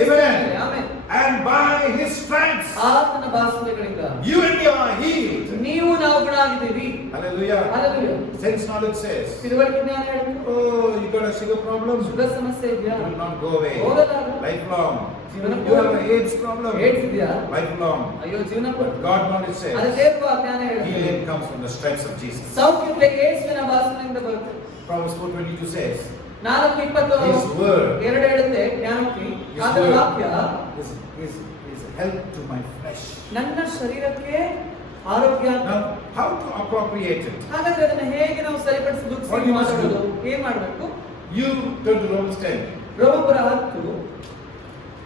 Amen. Amen. And by his stripes ಆತನ ಬಾಸುಗಳಿಂದ you and me are healed. ನೀವು ನಾವು ಗುಣ ಆಗಿದ್ದೀವಿ. Hallelujah. Hallelujah. Sense knowledge says, ತಿಳುವಳಿಕೆ ಜ್ಞಾನ ಹೇಳುತ್ತೆ. oh, you got a sugar problem? Sugar ಸಮಸ್ಯೆ ಇದೆಯಾ? It will not go away. ಹೋಗಲ್ಲ ಅದು. Lifelong. ಜೀವನ You have an AIDS problem? AIDS ಇದೆಯಾ? Lifelong. ಅಯ್ಯೋ ಜೀವನ But God knowledge ಅದು says, ದೇವರ ಜ್ಞಾನ ಹೇಳುತ್ತೆ. healing comes from the stripes of Jesus. ಸೌಖ್ಯ ಯೇಸುವಿನ ಬಾಸುಗಳಿಂದ ಬರುತ್ತೆ. Proverbs 4:22 says, 4:20 His word ಎರಡು ಹೇಳುತ್ತೆ ಜ್ಞಾನಕ್ಕೆ His ಆತನ word ವಾಕ್ಯ is help to my flesh. ನನ್ನ ಶರೀರಕ್ಕೆ ಆರೋಗ್ಯ. Now, how to appropriate it? ಹಾಗಾದ್ರೆ ಅದನ್ನ ಹೇಗೆ ನಾವು ಸರಿಪಡಿಸಬೇಕು? What you must do? ಏನ್ ಮಾಡಬೇಕು? You turn to Romans 10. ರೋಮಪುರ 10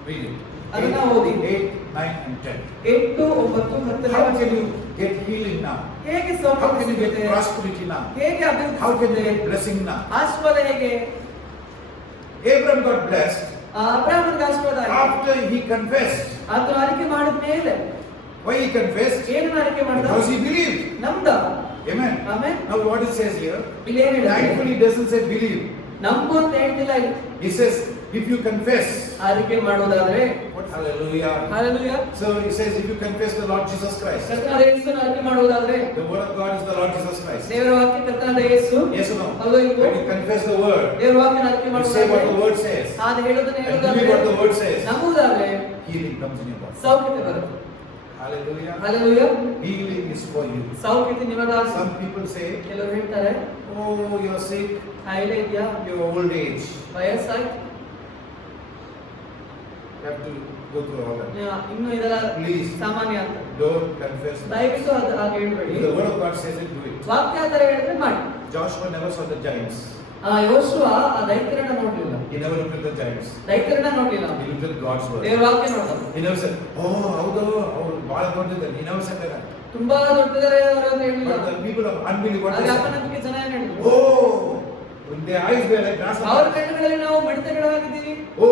Read it. ಅದನ್ನ ಓದಿ. 8, 9 and 10. 8, 9, 10 How can you get healing now? ಹೇಗೆ How can you ಸೌಖ್ಯ get prosperity now? ಹೇಗೆ ಅಭಿವೃದ್ಧಿ How can you ಸಿಗುತ್ತೆ? get blessing now? ಆಶೀರ್ವಾದ ಹೇಗೆ? Abraham got blessed ಅಬ್ರಹಾಮನಿಗೆ ಆಶೀರ್ವಾದ ಆಯ್ತು. after he confessed. ಆತನು ಅರಿಕೆ ಮಾಡಿದ ಮೇಲೆ Why he confessed? ಏನು ಅರಿಕೆ ಮಾಡಿದ? Because he believed. ನಂಬದ. Amen. Amen. Now what it says here, ಇಲ್ಲಿ ಏನು ಹೇಳುತ್ತೆ? thankfully it doesn't say believe. ನಂಬು ಅಂತ ಹೇಳ್ತಿಲ್ಲ ಇಲ್ಲಿ. He says, if you confess. ಅರಿಕೆ ಮಾಡೋದಾದ್ರೆ Hallelujah. Hallelujah. So he says, if you confess the Lord Jesus Christ. ಕರ್ತನಾದ ಯೇಸುವನ್ನು ಅರಿಕೆ ಮಾಡೋದಾದ್ರೆ The word of God is the Lord Jesus Christ. ದೇವರ ವಾಕ್ಯ ಕರ್ತನಾದ ಯೇಸು. Yes or no? ಹೌದೋ ಇಲ್ವೋ? When you confess the word, ದೇವರ ವಾಕ್ಯನ ಅರಿಕೆ you say what the ಮಾಡೋದಾದ್ರೆ word says. ಅದು ಹೇಳೋದನ್ನ And believe what the ಹೇಳೋದಾದ್ರೆ word says. ನಂಬುದಾದ್ರೆ Healing comes in your body. ಸೌಖ್ಯತೆ ಬರುತ್ತೆ. Hallelujah. Hallelujah. Healing is for you. ಸೌಖ್ಯತೆ ನಿಮಗಾಗಿ. Some people say, ಕೆಲವರು ಹೇಳ್ತಾರೆ, oh, you're sick, ಕಾಯಿಲೆ ಇದೆಯಾ? you're old age. ವಯಸ್ಸಾಯ್ತು. You have to go through all that. ಇನ್ನು ಇದೆಲ್ಲ Please. ಸಾಮಾನ್ಯ ಅಂತ. Don't confess. ದಯವಿಟ್ಟು ಅದು ಹಾಗೆ ಹೇಳ್ಬೇಡಿ. If the word of God says it, do it. ವಾಕ್ಯ ಆ ಥರ ಹೇಳಿದ್ರೆ ಮಾಡಿ. Joshua never saw the giants. ಯೋಶುವ ಆ ದೈತ್ಯರನ್ನ ನೋಡ್ಲಿಲ್ಲ. He never looked at the giants. ದೈತ್ಯರನ್ನ ನೋಡ್ಲಿಲ್ಲ. He looked at God's word. ದೇವರ ವಾಕ್ಯ ನೋಡ್ದ. He never said, oh, ಹೌದು, ಅವ್ರು ಬಹಳ ದೊಡ್ಡದಿದ್ದಾರೆ. He never said that. ತುಂಬಾ ದೊಡ್ಡದಾರೆ ಅವರು ಅಂತ ಹೇಳಿಲ್ಲ. But the people of unbelief, what ಆದ್ರೆ they said, ಅಪನಂಬಿಕೆ ಜನ ಏನ್ ಹೇಳಿದ್ರು? oh, when their eyes were like ಅವ್ರ grasshoppers. ಕಣ್ಣುಗಳಲ್ಲಿ ನಾವು ಮಿಡತೆಗಳಾಗಿದ್ದೀವಿ. Oh,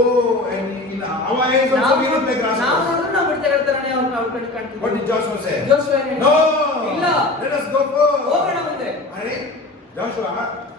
and in our eyes also we look like ನಾವು grasshoppers. ನೋಡಿದ್ರೆ ನಾವು ಮಿಡತೆಗಳತರನೇ ಅವ್ರ ಕಣ್ಣು ಕಾಣ್ತೀವಿ. What did Joshua say? Joshua ಏನ್ ಹೇಳಿದ? No, ಇಲ್ಲ, let us go forward. ಹೋಗೋಣ ಮುಂದೆ. Arey, Joshua,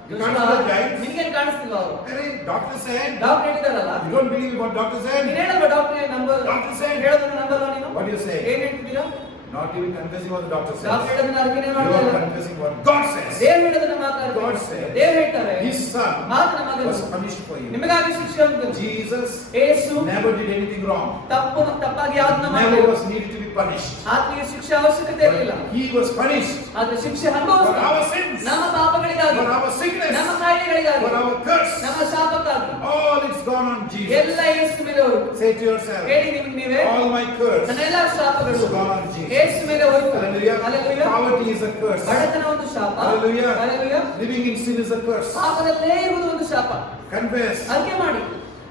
you Joshua, can't see the giants. ನಿನ್ಗೇನ್ ಕಾಣಿಸ್ತಿಲ್ವಾ ಅವರು? Arey, doctor said, ಡಾಕ್ಟರ್ ಹೇಳಿದಾರಲ್ಲ, you don't believe what doctor ನೀನ್ said? ಹೇಳಲ್ವಾ ಡಾಕ್ಟರ್ ನಂಬರ್? Doctor said. ಹೇಳೋದನ್ನ ನಂಬಲ್ವಾ ನೀನು? What do you say? ಏನ್ ಹೇಳ್ತಿದ್ದೀರಾ? Not even confessing what the doctor says. Doctor ಹೇಳೋದನ್ನ ಅರಿಕೆನೇ You ಮಾಡ್ತಾ are ಇಲ್ಲ. confessing what God says. ದೇವ್ರು ಹೇಳೋದನ್ನ God ಮಾತಾಡ್ತಾರೆ. said. ದೇವ್ರು ಹೇಳ್ತಾರೆ, His son ಆತನ ಮಗನು was punished for you. ನಿಮಗಾಗಿ ಶಿಕ್ಷೆ ಹೊಂದಿದನು. Jesus ಯೇಸು never did anything wrong. ತಪ್ಪಾಗಿ ಯಾವ್ದನ್ನ Never ಮಾಡಲಿಲ್ಲ. was needed to be punished. ಆತನಿಗೆ ಶಿಕ್ಷೆ ಅವಶ್ಯಕತೆ ಇರಲಿಲ್ಲ. But he was punished ಆದ್ರೆ ಶಿಕ್ಷೆ for ಅನುಭವಿಸಿದ our sins, ನಮ್ಮ ಪಾಪಗಳಿಗಾಗಿ, for our sickness, ನಮ್ಮ ಕಾಯಿಲೆಗಳಿಗಾಗಿ, for our curse. ನಮ್ಮ ಶಾಪಕ್ಕಾಗಿ. All it's gone on Jesus. ಎಲ್ಲ ಯೇಸು ಮೇಲೆ ಹೋಯ್ತು. Say to yourself, ಹೇಳಿ ನಿಮಗೆ ನೀವೇ, all my curse ನನ್ನ ಎಲ್ಲ ಶಾಪಗಳು is gone on Jesus. ಯೇಸು ಮೇಲೆ ಹೋಯ್ತು. Hallelujah. Hallelujah. Poverty is a curse. ಬಡತನ ಒಂದು ಶಾಪ. Hallelujah. Hallelujah. Living in sin is a curse. ಪಾಪದಲ್ಲೇ ಇರುವುದು ಒಂದು ಶಾಪ. Confess, ಅರಿಕೆ ಮಾಡಿ,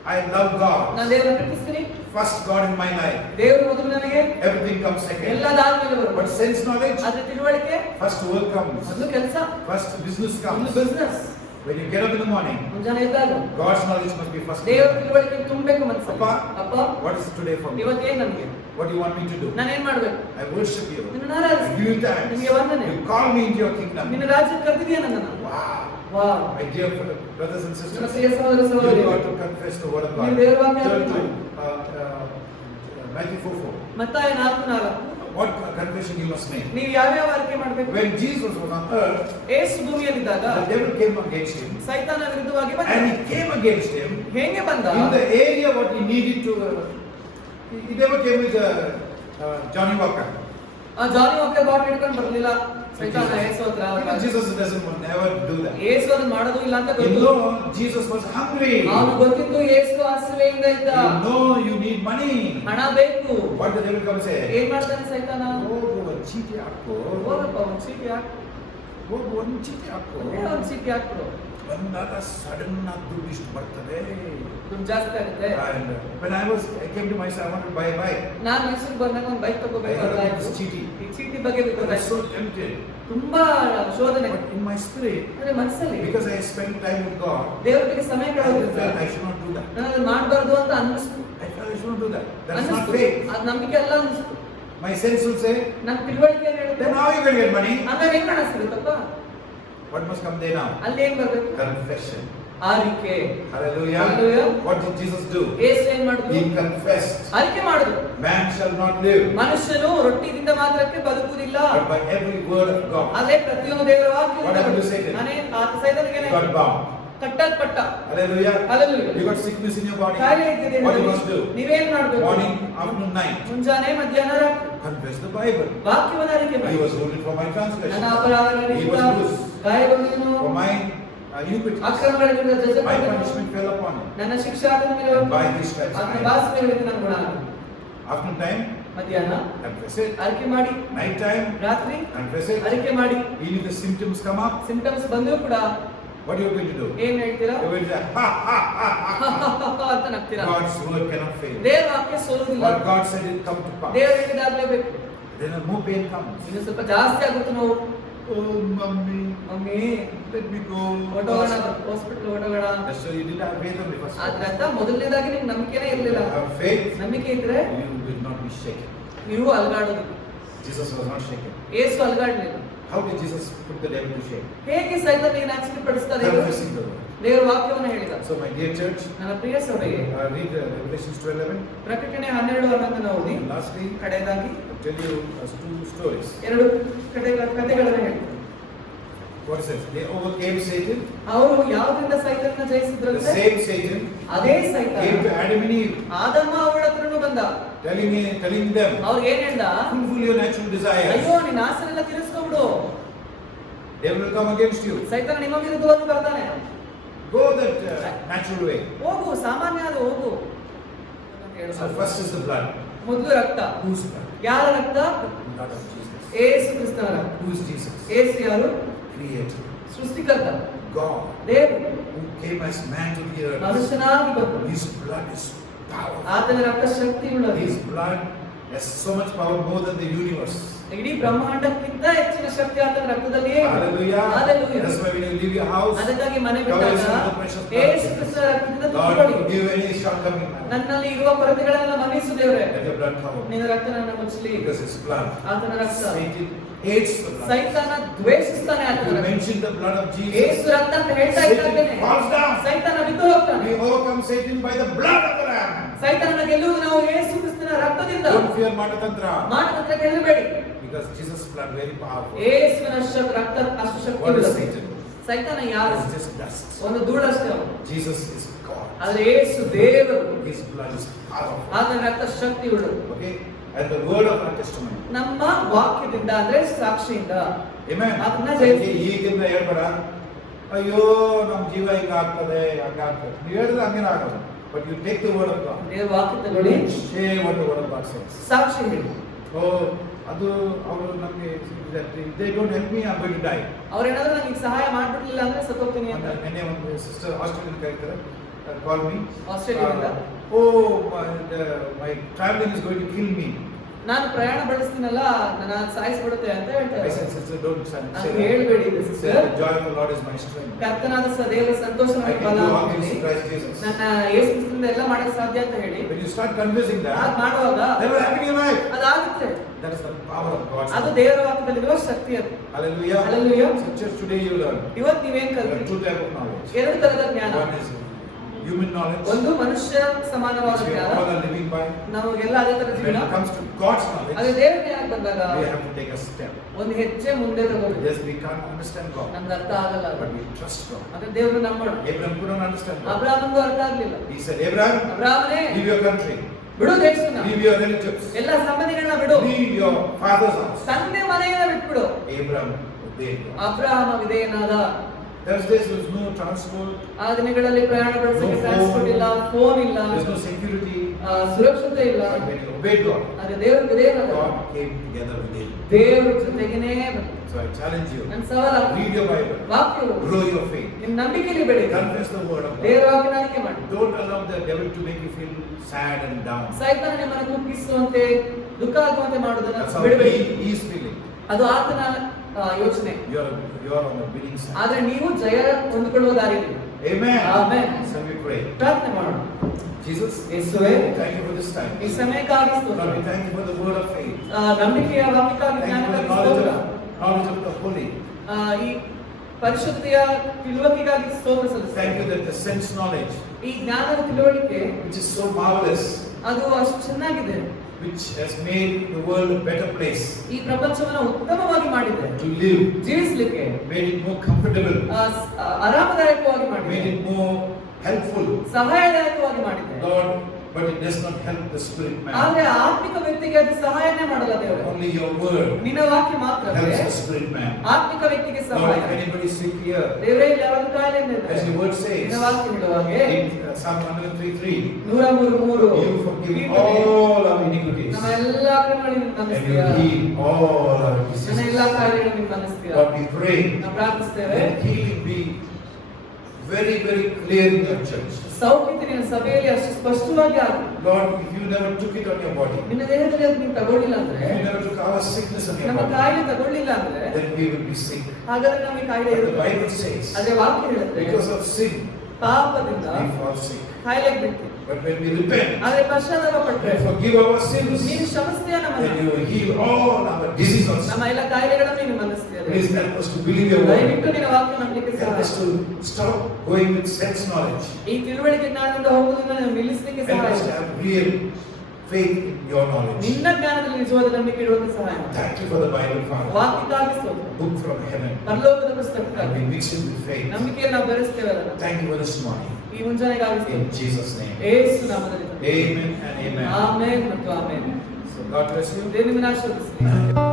I love God. ನಾನು ದೇವರನ್ನು ಪ್ರೀತಿಸ್ತೀನಿ. First God in my life. ದೇವರು ಮೊದಲು ನನಗೆ, Everything comes second. ಎಲ್ಲದಾದ್ಮೇಲೆ But ಬರುತ್ತೆ. sense knowledge, ಆದ್ರೆ ತಿಳುವಳಿಕೆ, first work comes. ಮೊದಲು ಕೆಲಸ, First business ಒಂದು comes. Business. When you get up in the morning, ಮುಂಜಾನೆ ಎದ್ದಾಗ God's knowledge must be first. ದೇವರ ತಿಳುವಳಿಕೆ ತುಂಬಬೇಕು ಮನಸ್ಸಲ್ಲಿ. ಅಪ್ಪ, ಅಪ್ಪ, what is today for me? ಇವತ್ತೇನು ನನಗೆ? What do you want me to do? ನಾನು ಏನ್ ಮಾಡ್ಬೇಕು? I worship you. ನಿನ್ನ I ಆರಾಧಿಸ್ತೀನಿ. give you thanks. ನಿನಗೆ ವಂದನೆ. You call me into your kingdom. ನಿನ್ನ ರಾಜ್ಯಕ್ಕೆ ಕರೆದಿದೆಯಾ ನನ್ನನ್ನು? Wow. ವಾಹ್. My dear brothers and ನನ್ನ sisters, ಪ್ರಿಯ ಸಹೋದರ you ಸಹೋದರಿಯರೇ, got to confess the word of God. ನೀವು ದೇವರ ವಾಕ್ಯ Turn to ಅರಿತು. Matthew 4:4. ಮತ್ತಾಯ 4:4. What confession you must make? ನೀವು ಯಾವ್ಯಾವ ಅರಿಕೆ ಮಾಡಬೇಕು? When Jesus was on earth, ಯೇಸು ಭೂಮಿಯಲ್ಲಿದ್ದಾಗ the devil came against him, ಸೈತಾನ ವಿರುದ್ಧವಾಗಿ ಬಂದ. and he came against him ಹೇಗೆ ಬಂದ? in the area what he needed to. He never came with Johnny Walker. Johnny Walker bottle ಹಿಡ್ಕೊಂಡು ಬರಲಿಲ್ಲ ಸೈತಾನ ಯೇಸು ಹತ್ರ. Because Jesus doesn't never do that. ಯೇಸು ಅದನ್ನ ಮಾಡೋದು ಇಲ್ಲ ಅಂತ You ಗೊತ್ತು. know Jesus was hungry. ಅವನು ಗೊತ್ತಿತ್ತು ಯೇಸು ಹಸಿವೆಯಿಂದ ಇದ್ದ. You know you need money. ಹಣ ಬೇಕು. What the devil come say? ಏನ್ ಮಾಡ್ತಾನೆ ಸೈತಾನ? ಹೋಗು ಒಂದು ಚೀಟಿ ಹಾಕು. ಹೋಗಪ್ಪ ಒಂದು ಚೀಟಿ ಹಾಕು. ಹೋಗು ಒಂದು ಚೀಟಿ ಹಾಕು. ಒಂದು ಚೀಟಿ ಹಾಕ್ಬಿಡು. ಬಂದಾಗ ಸಡನ್ ಆಗಿ ದುಡ್ಡು ಇಷ್ಟು ಬರ್ತದೆ. ದುಡ್ಡು ಜಾಸ್ತಿ ಆಗುತ್ತೆ. And when I came to myself, I wanted to buy a bike. ನಾನು ಮೈಸೂರಿಗೆ ಬಂದಾಗ ಒಂದು ಬೈಕ್ ತಗೋಬೇಕು ಅಂತ ಆಯ್ತು. ಚೀಟಿ. ಈ ಚೀಟಿ ಬಗ್ಗೆ I was ಗೊತ್ತಾಯ್ತು. so tempted. ತುಂಬಾ ಶೋಧನೆ. But in my spirit, ಅಂದ್ರೆ ಮನಸ್ಸಲ್ಲಿ because I spent time with God, ದೇವರಿಗೆ ಸಮಯ I ಕಳೆದಿದ್ದ. felt I should not do that. ನಾನು ಅದನ್ನ ಮಾಡಬಾರ್ದು ಅಂತ ಅನ್ನಿಸ್ತು. I felt I should not do that. That's not ಅನ್ನಿಸ್ತು. faith. ಅದು ನಂಬಿಕೆ ಅಲ್ಲ ಅನ್ನಿಸ್ತು. My sense will say, ನನ್ನ ತಿಳುವಳಿಕೆ ಏನ್ ಹೇಳುತ್ತೆ? then how you will get money? ಹಂಗಾರೆ ಹೆಂಗ್ ಹಣ ಸಿಗುತ್ತಪ್ಪ? What must come there now? ಅಲ್ಲಿ ಏನ್ ಬರ್ಬೇಕು? Confession. ಆರಿಕೆ. Hallelujah. Hallelujah. What did Jesus do? ಯೇಸು ಏನ್ ಮಾಡಿದ್ರು? He confessed. ಆರಿಕೆ ಮಾಡಿದ್ರು. Man shall not live ಮನುಷ್ಯನು ರೊಟ್ಟಿಯಿಂದ ಮಾತ್ರಕ್ಕೆ ಬದುಕುವುದಿಲ್ಲ, but by every word of God. ಅದೇ ಪ್ರತಿಯೊಂದು ದೇವರ ವಾಕ್ಯದಿಂದ. What happened to Satan? ಆತ ಸೈತಾನನಿಗೆ He got bound. ಕಟ್ಟಲ್ಪಟ್ಟ. Hallelujah. Hallelujah. You got sickness in your body. ಕಾಯಿಲೆ ಇದೆ What you ದೇಹದಲ್ಲಿ. must do? ನೀವೇನ್ ಮಾಡಬೇಕು? Morning, afternoon, night. ಮುಂಜಾನೆ ಮಧ್ಯಾಹ್ನ ರಾತ್ರಿ Confess the Bible. ವಾಕ್ಯವನ್ನು ಅರಿಕೆ He ಮಾಡಿ. was wounded for my transgression. ನನ್ನ ಅಪರಾಧಗಳ He ನಿಮಿತ್ತ was bruised ಗಾಯಗೊಂಡನು, for my iniquities. ಅಕ್ರಮಗಳ ನಿಮಿತ್ತ My ಜಜ್ಜಲ್ಪಟ್ಟನು. punishment fell upon him. ನನ್ನ ಶಿಕ್ಷೆ ಆತನ ಮೇಲೆ And ಹೊತ್ತು, by his stripes I ಆತನ am. ಬಾಸಿಮೆಗಳಿಂದ ನಾನು ಗುಣ ಆದೆ. Afternoon time, ಮಧ್ಯಾಹ್ನ confess it. ಅರಿಕೆ ಮಾಡಿ, Night time, ರಾತ್ರಿ confess it. ಅರಿಕೆ ಮಾಡಿ. Even if the symptoms come up, symptoms ಬಂದರೂ ಕೂಡ what are you going to do? ಏನ್ ಹೇಳ್ತೀರಾ? You're going to say, ha ha ha ha. ಅಂತ ನಗ್ತೀರಾ? God's word cannot fail. ದೇವರ ವಾಕ್ಯ ಸೋಲುವುದಿಲ್ಲ. What God said it come to pass. ದೇವರು ಹೇಳಿದಾಗಲೇಬೇಕು. Then more pain comes. ಇನ್ನು ಸ್ವಲ್ಪ ಜಾಸ್ತಿ ಆಗುತ್ತೆ ನೋವು. Oh, mommy, mommy let me go. ಹೊರಟೋಗೋಣ, ಹಾಸ್ಪಿಟಲ್ ಹೊರಟೋಗೋಣ. So you didn't have faith on the first ಆದ್ರೆ place. ಅಂತ ಮೊದಲನೇದಾಗಿ ನಿಮ್ಗೆ ನಂಬಿಕೆನೇ ಇರಲಿಲ್ಲ. Have faith, ನಂಬಿಕೆ ಇದ್ರೆ you will not be shaken. ನೀವು ಅಲ್ಗಾಡೋದು. Jesus was not shaken. ಏಸು ಅಲ್ಗಾಡ್ಲಿಲ್ಲ. How did Jesus put the devil to shame? ಹೇಗೆ ಸೈತಾನನಿಗೆ ನಾಚಿಕೆ ಪಡಿಸ್ತಾ ದೇವರು? Confessing the word. ದೇವರ ವಾಕ್ಯವನ್ನು ಹೇಳಿದ. So my dear church, ನನ್ನ ಪ್ರಿಯ ಸಭೆಗೆ read Revelation 12:11. ಪ್ರಕಟಣೆ 12:11 ಓದಿ. And lastly, ಕಡೆಯದಾಗಿ I'll tell you two stories. ಎರಡು ಕಥೆಗಳನ್ನು ಹೇಳ್ತಾರೆ. What is it? They overcame Satan. ಅವರು ಯಾವುದರಿಂದ ಸೈತಾನನ The ಜಯಿಸಿದ್ರಂತೆ? same Satan ಅದೇ came to ಸೈತಾನ Adam and Eve, ಆದಮ ಅವಳ ಹತ್ರನೂ ಬಂದ. telling them, ಅವ್ರಿಗೆ ಏನ್ ಹೇಳ್ದ? fulfill your natural desires. ಅಯ್ಯೋ ನಿನ್ನ ಆಸೆನೆಲ್ಲ ತೀರಿಸ್ಕೊಂಡ್ಬಿಡು, Devil will come against you. ಸೈತಾನ ನಿಮ್ಮ ವಿರುದ್ಧವಾಗಿ ಬರ್ತಾನೆ. Go that natural way. ಹೋಗು, ಸಾಮಾನ್ಯ ಅದು ಹೋಗು. So first is the blood. ಮೊದಲು ರಕ್ತ. Whose blood? ಯಾರ ರಕ್ತ? Blood of Jesus. ಏಸು ಕ್ರಿಸ್ತನ ರಕ್ತ. Who is Jesus? ಏಸು ಯಾರು? Creator. ಸೃಷ್ಟಿಕರ್ತ. God. ದೇವರು Who came as man to the earth. ಮನುಷ್ಯನಾಗಿ ಬಂದ. His blood is powerful. ಆತನ ರಕ್ತ ಶಕ್ತಿ ಉಳ್ಳದು. His blood has so much power more than the universe. ಇಡೀ ಬ್ರಹ್ಮಾಂಡಕ್ಕಿಂತ ಹೆಚ್ಚಿನ ಶಕ್ತಿ ಆತನ ರಕ್ತದಲ್ಲಿಯೇ ಇದೆ. Hallelujah. Hallelujah. That's why when you leave your house, ಅದಕ್ಕಾಗಿ ಮನೆ cover ಬಿಟ್ಟಾಗ yourself with the precious ಏಸು blood. ಕ್ರಿಸ್ತನ ರಕ್ತದಿಂದ Lord, ತುಂಬಿಕೊಳ್ಳಿ. forgive any shortcoming. ನನ್ನಲ್ಲಿ ಇರುವ ಕೊರತೆಗಳೆಲ್ಲ ಮನ್ನಿಸು ದೇವರೇ. Let your blood cover. ನಿನ್ನ ರಕ್ತ ನನ್ನ ಮುಚ್ಚಲಿ. Because His blood. ಆತನ ರಕ್ತ. Satan hates the blood. ಸೈತಾನ ದ್ವೇಷಿಸ್ತಾನೆ If ಆತನ you ರಕ್ತ. mention the blood of ಏಸು Jesus, ರಕ್ತ ಅಂತ ಹೇಳ್ತಾ ಇದ್ದಾನೆ. Satan falls down. ಸೈತಾನ ಬಿದ್ದು ಹೋಗ್ತಾನೆ. We overcome Satan by the blood of the Lamb. ಸೈತಾನನ ಗೆಲ್ಲುವುದು ನಾವು ಯೇಸು ಕ್ರಿಸ್ತನ ರಕ್ತದಿಂದ. Don't fear Matatantra. ಮಾನದಂತ್ರ ಗೆಲ್ಲಬೇಡಿ. Because Jesus' blood very powerful. ಯೇಸುವಿನ ರಕ್ತ ಅಷ್ಟು ಶಕ್ತಿ What is ಉಳ್ಳದು. Satan? ಸೈತಾನ ಯಾರು? It's just dust. ಒಂದು ಧೂಳಷ್ಟೇ ಅವನು. Jesus is God. ಆದ್ರೆ ಯೇಸು ದೇವರು. His blood is powerful. ಆತನ ರಕ್ತ ಶಕ್ತಿ ಉಳ್ಳದು. Okay? And the word of our testimony. ನಮ್ಮ ವಾಕ್ಯದಿಂದ ಅಂದ್ರೆ ಸಾಕ್ಷಿಯಿಂದ. Amen. ಅದನ್ನ ಜಯಿಸಿ. ಈಗಿಂದ ಹೇಳ್ಬೇಡ, ಅಯ್ಯೋ ನಮ್ಮ ಜೀವ ಹಿಂಗಾಗ್ತದೆ ಹಂಗಾಗ್ತದೆ. ನೀವು ಹೇಳಿದ್ರೆ ಹಂಗೇನ ಆಗಲ್ಲ. But you take the word of God. ದೇವರ ವಾಕ್ಯ ತಗೊಳ್ಳಿ. Say what the word of God says. ಸಾಕ್ಷಿ ಹೇಳಿ. Oh, ಅದು ಅವರು ನಮಗೆ they don't help me, I'm going to die. ಅವ್ರೇನಾದ್ರೂ ನನಗೆ ಸಹಾಯ ಮಾಡ್ಬಿಡ್ಲಿಲ್ಲ ಅಂದ್ರೆ ಸತ್ತೋಗ್ತೀನಿ ಅಂತ. ನೆನ್ನೆ ಒಂದು ಸಿಸ್ಟರ್ ಆಸ್ಟ್ರೇಲಿಯನ್ ಕರೀತಾರೆ, ಕಾಲ್ ಮೀ. ಆಸ್ಟ್ರೇಲಿಯಾದಿಂದ. My traveling is going to kill me. ನಾನು ಪ್ರಯಾಣ ಬೆಳೆಸ್ತೀನಲ್ಲ ನನ್ನ ಸಾಯಿಸ್ಬಿಡುತ್ತೆ ಅಂತ I ಹೇಳ್ತಾರೆ. said, sister, don't say ಅದು that. ಹೇಳ್ಬೇಡಿ Say, sister. the joy of the Lord is my strength. ಕರ್ತನಾದ ದೇವರ ಸಂತೋಷ I ನನಗೆ can ಬಲ do all ಅಂತ things ಹೇಳಿ. in Christ Jesus. ನನ್ನ ಯೇಸು ಕ್ರಿಸ್ತನಿಂದ ಎಲ್ಲ ಮಾಡಕ್ಕೆ ಸಾಧ್ಯ ಅಂತ ಹೇಳಿ. When you start confessing ಹಾಗೆ that, ಮಾಡುವಾಗ that will happen in your life. ಅದಾಗುತ್ತೆ. That is the power of God's ಅದು word. ದೇವರ ವಾಕ್ಯದಲ್ಲಿರುವ ಶಕ್ತಿ ಅದು. Hallelujah. Hallelujah. So church, today you learn. ಇವತ್ತು ನೀವೇನ್ There are ಕಲ್ತ್ರಿ? two types of knowledge. ಎರಡು ತರದ ಜ್ಞಾನ. One is human knowledge, ಒಂದು ಮನುಷ್ಯ ಸಮಾನವಾದ which we ಜ್ಞಾನ. all are living by. ನಮಗೆಲ್ಲ ಅದೇ ತರ When ಜೀವನ. it comes to God's ಅದೇ knowledge, ದೇವರ ಜ್ಞಾನಕ್ಕೆ ಬಂದಾಗ we have to take a step. ಒಂದು ಹೆಜ್ಜೆ ಮುಂದೆ ತಗೋಬೇಕು. Yes, we can't understand God, ನಮ್ಗೆ ಅರ್ಥ ಆಗಲ್ಲ ಅದು. but we trust God. ಅದೇ ದೇವರು ನಂಬೋಣ. Abraham couldn't understand God. ಅಬ್ರಾಹ್ಮನಿಗೂ ಅರ್ಥ ಆಗ್ಲಿಲ್ಲ. He said, Abraham, ಅಬ್ರಾಹ್ಮನೇ leave your country, ಬಿಡು ದೇಶನ, leave your relatives, ಎಲ್ಲ ಸಂಬಂಧಿಗಳನ್ನ ಬಿಡು, leave your father's house. ತಂದೆ ಮನೆಯನ್ನ ಬಿಟ್ಬಿಡು. Abraham obeyed God. ಅಬ್ರಾಹ್ಮ ವಿಧೇಯನಾದ. Thursdays there was no transport, ಆ ದಿನಗಳಲ್ಲಿ ಪ್ರಯಾಣ ಬೆಳೆಸಲಿಕ್ಕೆ No ಟ್ರಾನ್ಸ್ಪೋರ್ಟ್ phone. ಇಲ್ಲ, ಫೋನ್ ಇಲ್ಲ, there's no security. ಸುರಕ್ಷತೆ ಇಲ್ಲ. But when he obeyed God, ಆದ್ರೆ ದೇವರು ವಿಧೇಯನಾದ. God came together with him. ದೇವರ ಜೊತೆಗೇನೆ ಬಂದ. So I challenge you, ನನ್ನ ಸವಾಲ read your Bible, ವಾಕ್ಯವು grow your faith, ನಿಮ್ಮ ನಂಬಿಕೆಯಲ್ಲಿ ಬೆಳೆಯಿರಿ. confess the word of ದೇವರ God. ವಾಕ್ಯನ ಆಯ್ಕೆ ಮಾಡಿ. Don't allow the devil to make you feel sad and down. ಸೈತಾನ ನಿಮ್ಮನ್ನು ಕುಗ್ಗಿಸುವಂತೆ ದುಃಖ ಆಗುವಂತೆ ಮಾಡುವುದನ್ನ That's how ಬಿಡಬೇಡಿ. he is feeling. ಅದು ಆತನ ಯೋಚನೆ. You are on the winning side. ಆದ್ರೆ ನೀವು ಜಯ ಹೊಂದಿಕೊಳ್ಳುವ ದಾರಿಯಲ್ಲಿ. Amen. Amen. So we pray. ಪ್ರಾರ್ಥನೆ ಮಾಡೋಣ. Jesus, ಯೇಸುವೇ, thank you for this time. ಈ ಸಮಯಕ್ಕಾಗಿ ಸ್ತೋತ್ರ. Lord, we thank you for the word of faith. ನಂಬಿಕೆಯ ವಾಕ್ಯಕ್ಕಾಗಿ Thank you for the ಜ್ಞಾನಕ್ಕಾಗಿ ಸ್ತೋತ್ರ. knowledge of the holy. ಈ ಪರಿಶುದ್ಧಿಯ ತಿಳುವಳಿಕೆಗಾಗಿ ಸ್ತೋತ್ರ ಸಲ್ಲಿಸ್ತೇವೆ. Thank you that the sense knowledge, ಈ ಜ್ಞಾನದ ತಿಳುವಳಿಕೆ which is so marvelous, ಅದು ಅಷ್ಟು ಚೆನ್ನಾಗಿದೆ, which has made the world a better place ಈ ಪ್ರಪಂಚವನ್ನು ಉತ್ತಮವಾಗಿ ಮಾಡಿದೆ, to live, ಜೀವಿಸಲಿಕ್ಕೆ made it more comfortable, ಆರಾಮದಾಯಕವಾಗಿ made ಮಾಡಿದೆ, it more helpful. ಸಹಾಯದಾಯಕವಾಗಿ ಮಾಡಿದೆ. Lord, but it does not help the spirit man. ಆದ್ರೆ ಆತ್ಮಿಕ ವ್ಯಕ್ತಿಗೆ ಅದು ಸಹಾಯನೇ ಮಾಡಲ್ಲ ದೇವರೇ. Only your word ನಿನ್ನ ವಾಕ್ಯ ಮಾತ್ರವೇ helps the spirit man. ಆತ್ಮಿಕ ವ್ಯಕ್ತಿಗೆ Lord, ಸಹಾಯ. if anybody is sick here, ದೇವರೇ ಇಲ್ಲಿ ಯಾರಾದ್ರೂ ಕಾಯಿಲೆಯಿಂದ ಇದ್ದಾರೆ, as your word says ನಿನ್ನ ವಾಕ್ಯ ಹೇಳುವ ಹಾಗೆ in Psalm 103:3, 103:3 you forgive all our iniquities ನಮ್ಮ ಎಲ್ಲಾ ಕ್ರಮಗಳನ್ನು and ಮನ್ನಿಸ್ತೀಯ, you heal all our ನನ್ನ diseases. ಎಲ್ಲಾ ಕಾಯಿಲೆಗಳನ್ನು ಮನ್ನಿಸ್ತೀಯ. Lord, we pray ನಾವು ಪ್ರಾರ್ಥಿಸ್ತೇವೆ, that healing be very, very clear in your church. ಸೌಖ್ಯತೆ ನಿನ್ನ ಸಭೆಯಲ್ಲಿ ಅಷ್ಟು ಸ್ಪಷ್ಟವಾಗಿ ಆಗಲಿ. Lord, if you never took it on your body, ನಿನ್ನ ದೇಹದಲ್ಲಿ ಅದು ನೀನು ತಗೊಳ್ಳಿಲ್ಲ ಅಂದ್ರೆ, if you never took our sickness on your ನಮ್ಮ body, ಕಾಯಿಲೆ ತಗೊಳ್ಳಿಲ್ಲ ಅಂದ್ರೆ, then we will be sick. ಹಾಗಾದ್ರೆ ನಮಗೆ ಕಾಯಿಲೆ But the ಇರುತ್ತೆ. Bible says, ಅದೇ ವಾಕ್ಯ ಹೇಳುತ್ತೆ, because of sin, ಪಾಪದಿಂದ we fall sick. ಕಾಯಿಲೆ ಬಿಡ್ತೀವಿ. But when we repent ಆದ್ರೆ ಪಶ್ಚಾತ್ತಾಪ ಪಟ್ರೆ, and forgive our sins, ನೀನು ಕ್ಷಮಿಸ್ತೀಯ then ನಮ್ಮನ್ನ, you will heal all our diseases. ನಮ್ಮ ಎಲ್ಲ ಕಾಯಿಲೆಗಳನ್ನು ನೀನು ಮನ್ನಿಸ್ತೀಯ. Please help us to believe your word. ದಯವಿಟ್ಟು ನಿನ್ನ ವಾಕ್ಯ ನಂಬಲಿಕ್ಕೆ Help ಸಹಾಯ us to stop going with sense knowledge. ಈ ತಿಳುವಳಿಕೆ ಜ್ಞಾನದಿಂದ ಹೋಗುವುದನ್ನು ನಿಲ್ಲಿಸಲಿಕ್ಕೆ Help ಸಹಾಯ us to have real faith in your knowledge. ನಿನ್ನ ಜ್ಞಾನದಲ್ಲಿ ನಿಜವಾದ ನಂಬಿಕೆ ಇಡುವಂತ ಸಹಾಯ ಮಾಡು. Thank you for the Bible, Father. ವಾಕ್ಯಕ್ಕಾಗಿ ಸ್ತೋತ್ರ. Book from heaven. ಪರಲೋಕದ And ಪುಸ್ತಕಕ್ಕಾಗಿ we mix it with faith. ನಂಬಿಕೆಯನ್ನು ನಾವು ಬೆರೆಸ್ತೇವಲ್ಲ. Thank you for this morning. ಈ ಮುಂಜಾನೆಗಾಗಿ In ಸ್ತೋತ್ರ. Jesus' name. ಯೇಸು ನಾಮದಲ್ಲಿ. Amen and amen. ಆಮೆನ್ ಮತ್ತು amen. So God bless you. ದೇವರು ನಿಮ್ಮನ್ನು ಆಶೀರ್ವದಿಸಲಿ.